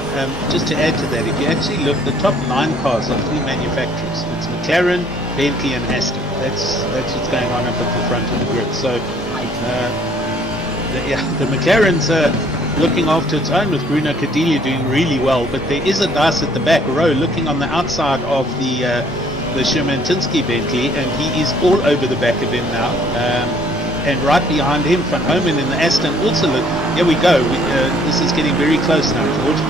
just to add to that, if you actually look, the top 9 cars are 3 manufacturers. It's McLaren, Bentley, and Aston. That's what's going on up at the front of the grid. So, the McLaren's looking after its own with Bruno Cadilia doing really well, but there is a dice at the back row looking on the outside of the Sherman-Tinsky Bentley, and he is all over the back of him now. And right behind him, Van Homen in the Aston also look. Here we go. This is getting very close now, George.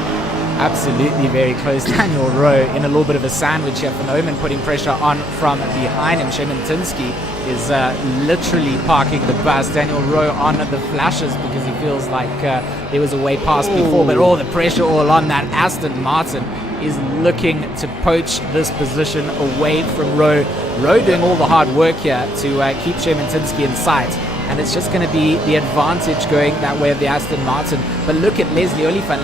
Absolutely very close. Daniel Rowe in a little bit of a sandwich here. Van Homen putting pressure on from behind him. Sherman-Tinsky is literally parking the bus. Daniel Rowe on the flashes because he feels like there was a way past before, but all the pressure all on that. Aston Martin is looking to poach this position away from Rowe. Rowe doing all the hard work here to keep Sherman-Tinsky in sight, and it's just going to be the advantage going that way of the Aston Martin. But look at Leslie Oliphant.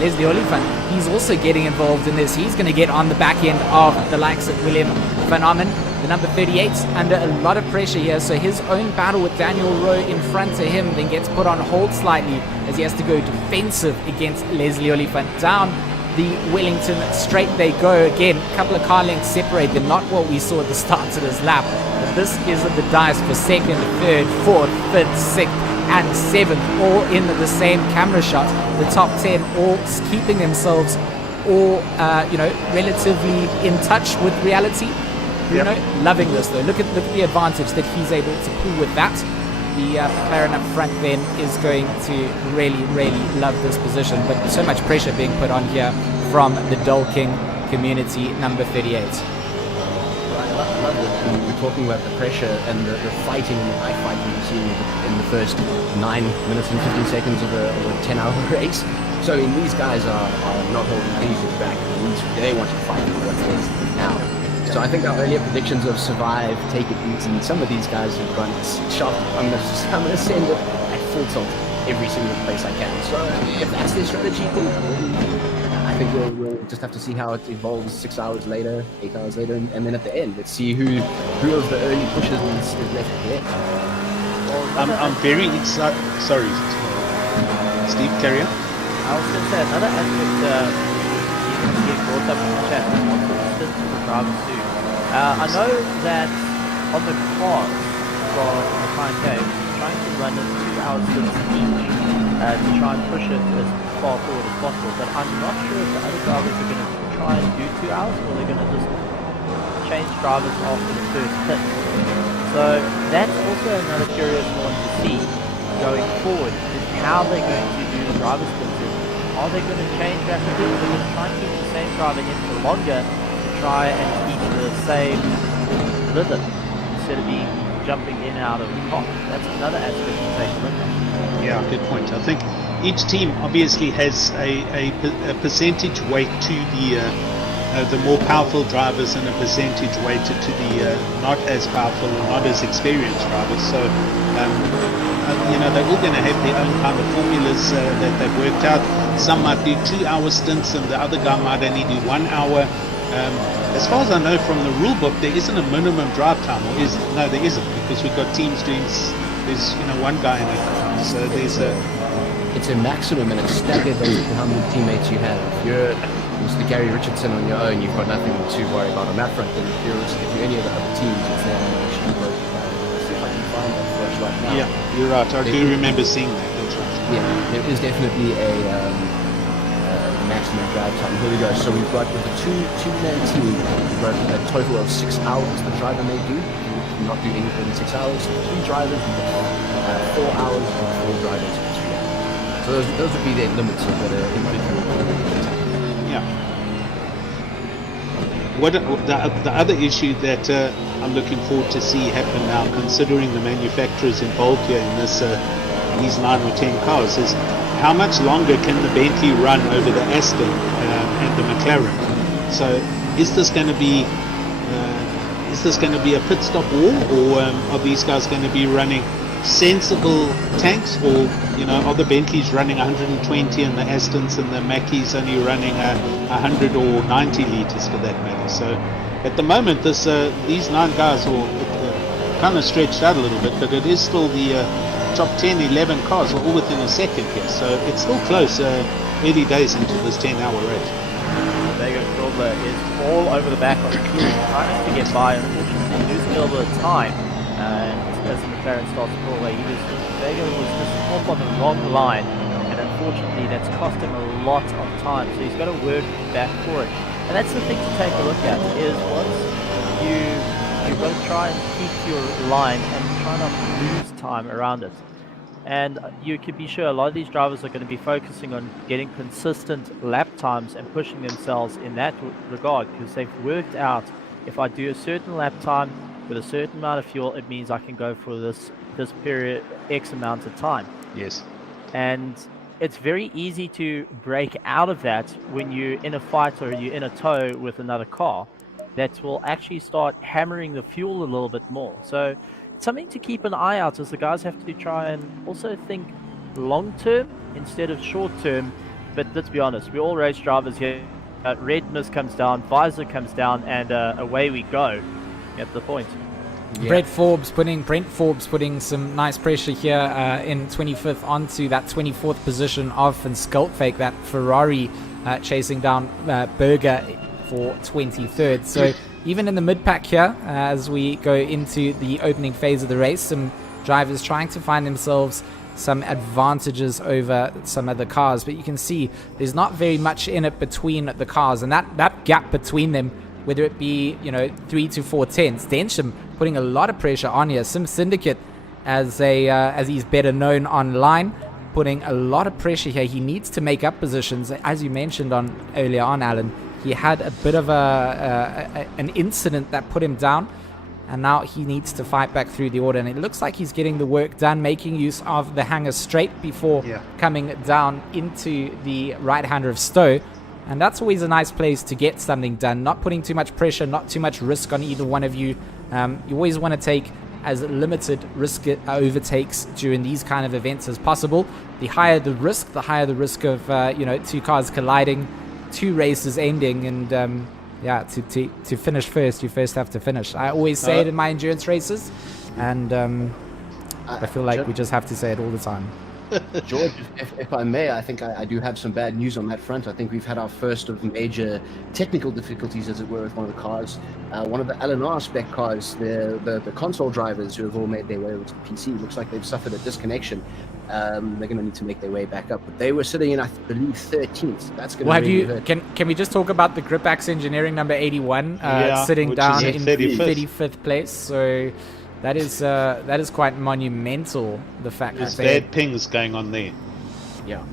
He's also getting involved in this. He's going to get on the back end of the likes of William Van Amen, the number 38, under a lot of pressure here. So his own battle with Daniel Rowe in front of him then gets put on hold slightly as he has to go defensive against Leslie Oliphant. Down the Wellington straight they go again. A couple of car lengths separate. They're not what we saw at the start of this lap. But this is the dice for second, third, fourth, fifth, sixth, and seventh, all in the same camera shot. The top 10 all keeping themselves all, relatively in touch with reality. Bruno, loving this though. Look at the advantage that he's able to pull with that. The McLaren up front then is going to really, really love this position, but so much pressure being put on here from the Dolking community, number 38. I love that we're talking about the pressure and the fighting and the knife fighting we've seen in the first 9 minutes and 15 seconds of a 10-hour race. So these guys are not holding anything back. They want to fight for what's theirs now. So I think our earlier predictions of survive, take it easy, and some of these guys have gone sharp. I'm going to send it at full tilt every single place I can. So if that's their strategy, cool. I think we'll just have to see how it evolves 6 hours later, 8 hours later, and then at the end, let's see who of the early pushers is left there. I'm very excited. Sorry, Steve, carry on. I was going to say another aspect you can get brought up in the chat is also the distance of drivers too. I know that on the cars from the Pine Cave, trying to run it 2 hours distance each to try and push it as far forward as possible, but I'm not sure if the other drivers are going to try and do 2 hours or they're going to just change drivers after the first pit. So that's also another curious one to see going forward, is how they're going to do the driver's splits. Are they going to change rapidly, or are they going to try and keep the same driver in for longer to try and keep the same rhythm instead of being jumping in and out of the car? That's another aspect to take a look at. Yeah, good point. I think each team obviously has a percentage weight to the more powerful drivers and a percentage weighted to the not as powerful or not as experienced drivers. So they're all going to have their own kind of formulas that they've worked out. Some might do 2-hour stints and the other guy might only do 1 hour. As far as I know from the rule book, there isn't a minimum drive time, or is it? No, there isn't, because we've got teams doing, there's one guy in it. So there's it's a maximum, and it's staggered based on how many teammates you have. If you're Mr. Gary Richardson on your own, you've got nothing to worry about on that front. And if you're any of the other teams, it's now actually broken down. Let's see if I can find that for us right now. Yeah, you're right. I do remember seeing that. That's right. Yeah, there is definitely a maximum drive time. Here we go. So we've got with the two-man team, we've got a total of 6 hours the driver may do. You cannot do anything in 6 hours. 3 drivers, 4 hours, and 4 drivers for 3 hours. So those would be the limits of the individual. Yeah. What the other issue that I'm looking forward to see happen now, considering the manufacturers involved here in this these 9 or 10 cars, is how much longer can the Bentley run over the Aston and the McLaren? So is this going to be a pit stop war, or are these guys going to be running sensible tanks, or are the Bentleys running 120 and the Astons and the Mackeys only running 100 or 90 litres for that matter? So at the moment these 9 guys are kind of stretched out a little bit, but it is still the top 10, 11 cars are all within a second here, so it's still close, early days into this 10-hour race. Gregor is all over the back of the queue, trying to get by. Unfortunately, losing a little bit of time. And as the McLaren starts to pull away, Gregor was just off on the wrong line, and unfortunately, that's cost him a lot of time. So he's got to work back for it. And that's the thing to take a look at, is once you've got to try and keep your line and try not to lose time around it. And you can be sure a lot of these drivers are going to be focusing on getting consistent lap times and pushing themselves in that regard, because they've worked out, if I do a certain lap time with a certain amount of fuel, it means I can go for this period X amount of time. Yes. And it's very easy to break out of that when you're in a fight or you're in a tow with another car. That will actually start hammering the fuel a little bit more. So it's something to keep an eye out, as the guys have to try and also think long term instead of short term. But let's be honest, we're all race drivers here. Red mist comes down, visor comes down, and away we go at the point. Yeah. Brent Forbes putting some nice pressure here in 25th onto that 24th position of Van Skulpfake, that Ferrari chasing down Berger for 23rd. So even in the mid-pack here, as we go into the opening phase of the race, some drivers trying to find themselves some advantages over some of the cars, but you can see there's not very much in it between the cars, and that gap between them, whether it be 3 to 4 tenths. Densham putting a lot of pressure on here. Sim Syndicate, as he's better known online, putting a lot of pressure here. He needs to make up positions, as you mentioned earlier on, Alan. He had a bit of an incident that put him down, and now he needs to fight back through the order. And it looks like he's getting the work done, making use of the hanger straight before coming down into the right-hander of Stowe. And that's always a nice place to get something done, not putting too much pressure, not too much risk on either one of you. You always want to take as limited risk overtakes during these kind of events as possible. The higher the risk of 2 cars colliding, 2 races ending, and to finish first, you first have to finish. I always say it in my endurance races, and I feel like we just have to say it all the time. George, if I may, I think I do have some bad news on that front. I think we've had our first of major technical difficulties, as it were, with one of the cars. One of the LNR spec cars, the console drivers who have all made their way over to the PC, looks like they've suffered a disconnection. They're going to need to make their way back up. But they were sitting in, I believe, 13th. That's going to really hurt. Can we just talk about the Gripax Engineering number 81 sitting down in 35th place? So that is quite monumental. The fact there's that bad pings going on there. Yeah,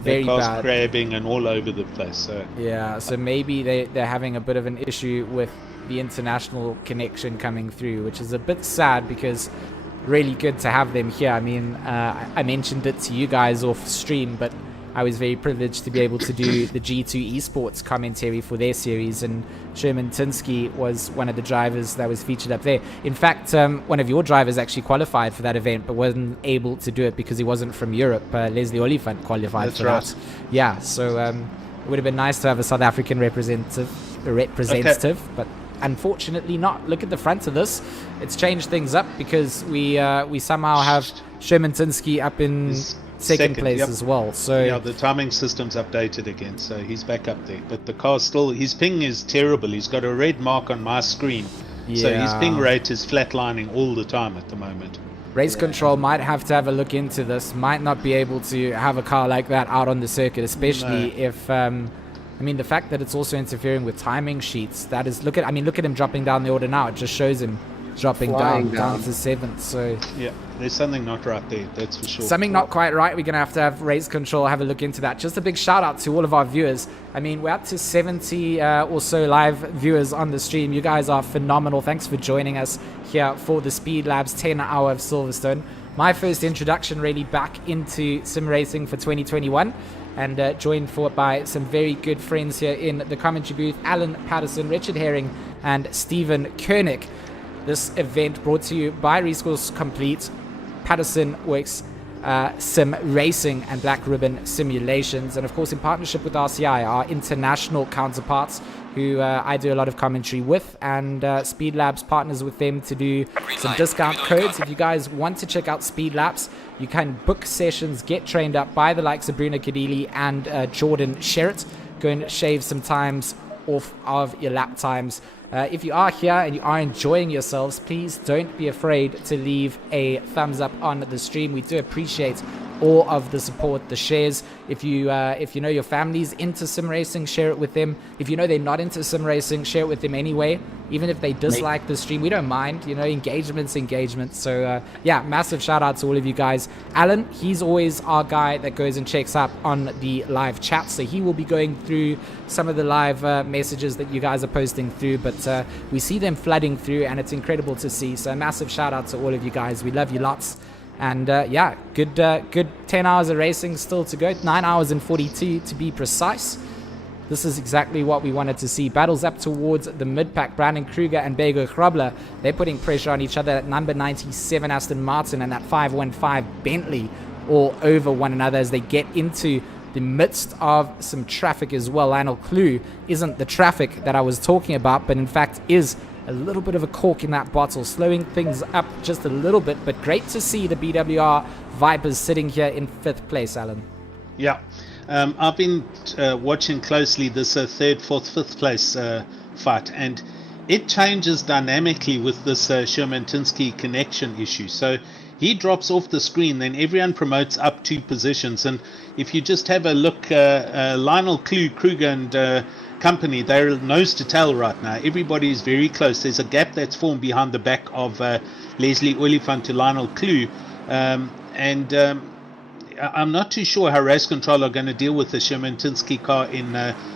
very bad, crabbing and all over the place. So yeah, so maybe they're having a bit of an issue with the international connection coming through, which is a bit sad because really good to have them here. I mean, I mentioned it to you guys off stream, but I was very privileged to be able to do the G2 Esports commentary for their series, and Sherman Tinsky was one of the drivers that was featured up there. In fact, one of your drivers actually qualified for that event, but wasn't able to do it because he wasn't from Europe. Leslie Oliphant qualified for that. Yeah, so it would have been nice to have a South African representative, but unfortunately not. Look at the front of this. It's changed things up because we somehow have Sherman Tinsky up in second place as well. So yeah, the timing system's updated again, so he's back up there. But the car's still, his ping is terrible. He's got a red mark on my screen. So his ping rate is flatlining all the time at the moment. Race control might have to have a look into this. Might not be able to have a car like that out on the circuit, especially if I mean, the fact that it's also interfering with timing sheets. That is, look at him dropping down the order now. It just shows him dropping down to 7th. So yeah, there's something not right there, that's for sure. Something not quite right. We're going to have race control, have a look into that. Just a big shout out to all of our viewers. I mean, we're up to 70 or so live viewers on the stream. You guys are phenomenal. Thanks for joining us here for the Speed Labs 10 hour of Silverstone. My first introduction really back into sim racing for 2021. And joined by some very good friends here in the commentary booth, Alan Patterson, Richard Herring, and Stephen Koenig. This event brought to you by Rescourse Complete, Patterson Works Sim Racing, and Black Ribbon Simulations, and of course in partnership with RCI, our international counterparts, who I do a lot of commentary with, and Speed Labs partners with them to do some discount codes. If you guys want to check out Speed Labs, you can book sessions, get trained up by the likes of Bruno Cadilli and Jordan Sherritt. Go and shave some times off of your lap times. If you are here and you are enjoying yourselves, please don't be afraid to leave a thumbs up on the stream. We do appreciate all of the support, the shares. If you know your family's into sim racing, share it with them. If you know they're not into sim racing, share it with them anyway. Even if they dislike the stream, we don't mind. You know, engagement's engagement. So yeah, massive shout out to all of you guys. Alan, he's always our guy that goes and checks up on the live chat. So he will be going through some of the live messages that you guys are posting through. But we see them flooding through, and it's incredible to see. So massive shout out to all of you guys. We love you lots. And yeah, good 10 hours of racing still to go. 9 hours and 42 to be precise. This is exactly what we wanted to see. Battles up towards the mid-pack. Brandon Kruger and Gregor. They're putting pressure on each other. At number 97 Aston Martin and that 515 Bentley all over one another as they get into the midst of some traffic as well. Lionel Clue isn't the traffic that I was talking about, but in fact is a little bit of a cork in that bottle, slowing things up just a little bit. But great to see the BWR Vipers sitting here in 5th place, Alan. Yeah, I've been watching closely this 3rd, 4th, 5th place fight, and it changes dynamically with this Sherman-Tinsky connection issue. So he drops off the screen, then everyone promotes up 2 positions. And if you just have a look, Lionel Clue, Kruger and company, they're nose to tail right now. Everybody is very close. There's a gap that's formed behind the back of Leslie Oliphant to Lionel Clue. And I'm not too sure how race control are going to deal with the Sherman-Tinsky car in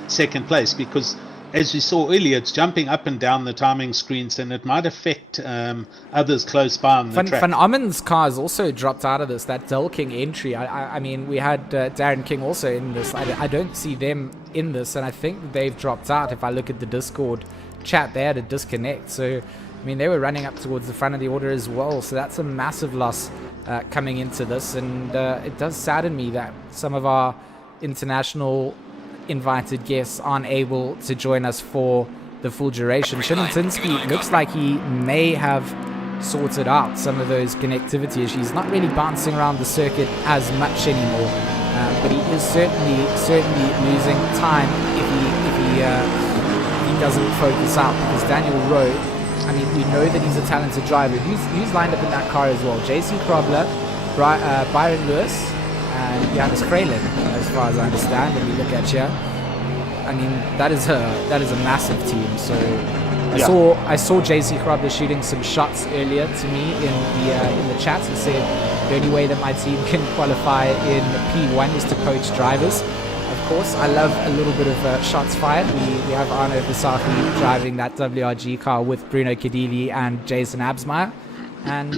2nd place, because as we saw earlier, it's jumping up and down the timing screens, and it might affect others close by on the track. Van Ommen's car has also dropped out of this, that Del King entry. I mean, we had Darren King also in this. I don't see them in this, and I think they've dropped out. If I look at the Discord chat, they had a disconnect. So, I mean, they were running up towards the front of the order as well. So that's a massive loss coming into this, and it does sadden me that some of our international invited guests aren't able to join us for the full duration. Sherman-Tinsky looks like he may have sorted out some of those connectivity issues. Not really bouncing around the circuit as much anymore, but he is certainly losing time if he doesn't focus out, because Daniel Rowe, I mean, we know that he's a talented driver. Who's lined up in that car as well? JC Krobler, Byron Lewis, and Johannes Kralin, as far as I understand. And we look at here, I mean, that is a massive team. So I saw JC Krobler shooting some shots earlier to me in the chat. He said the only way that my team can qualify in P1 is to coach drivers. Of course, I love a little bit of shots fired. We have Arno Visaki driving that WRG car with Bruno Cadilli and Jason Absmeyer, and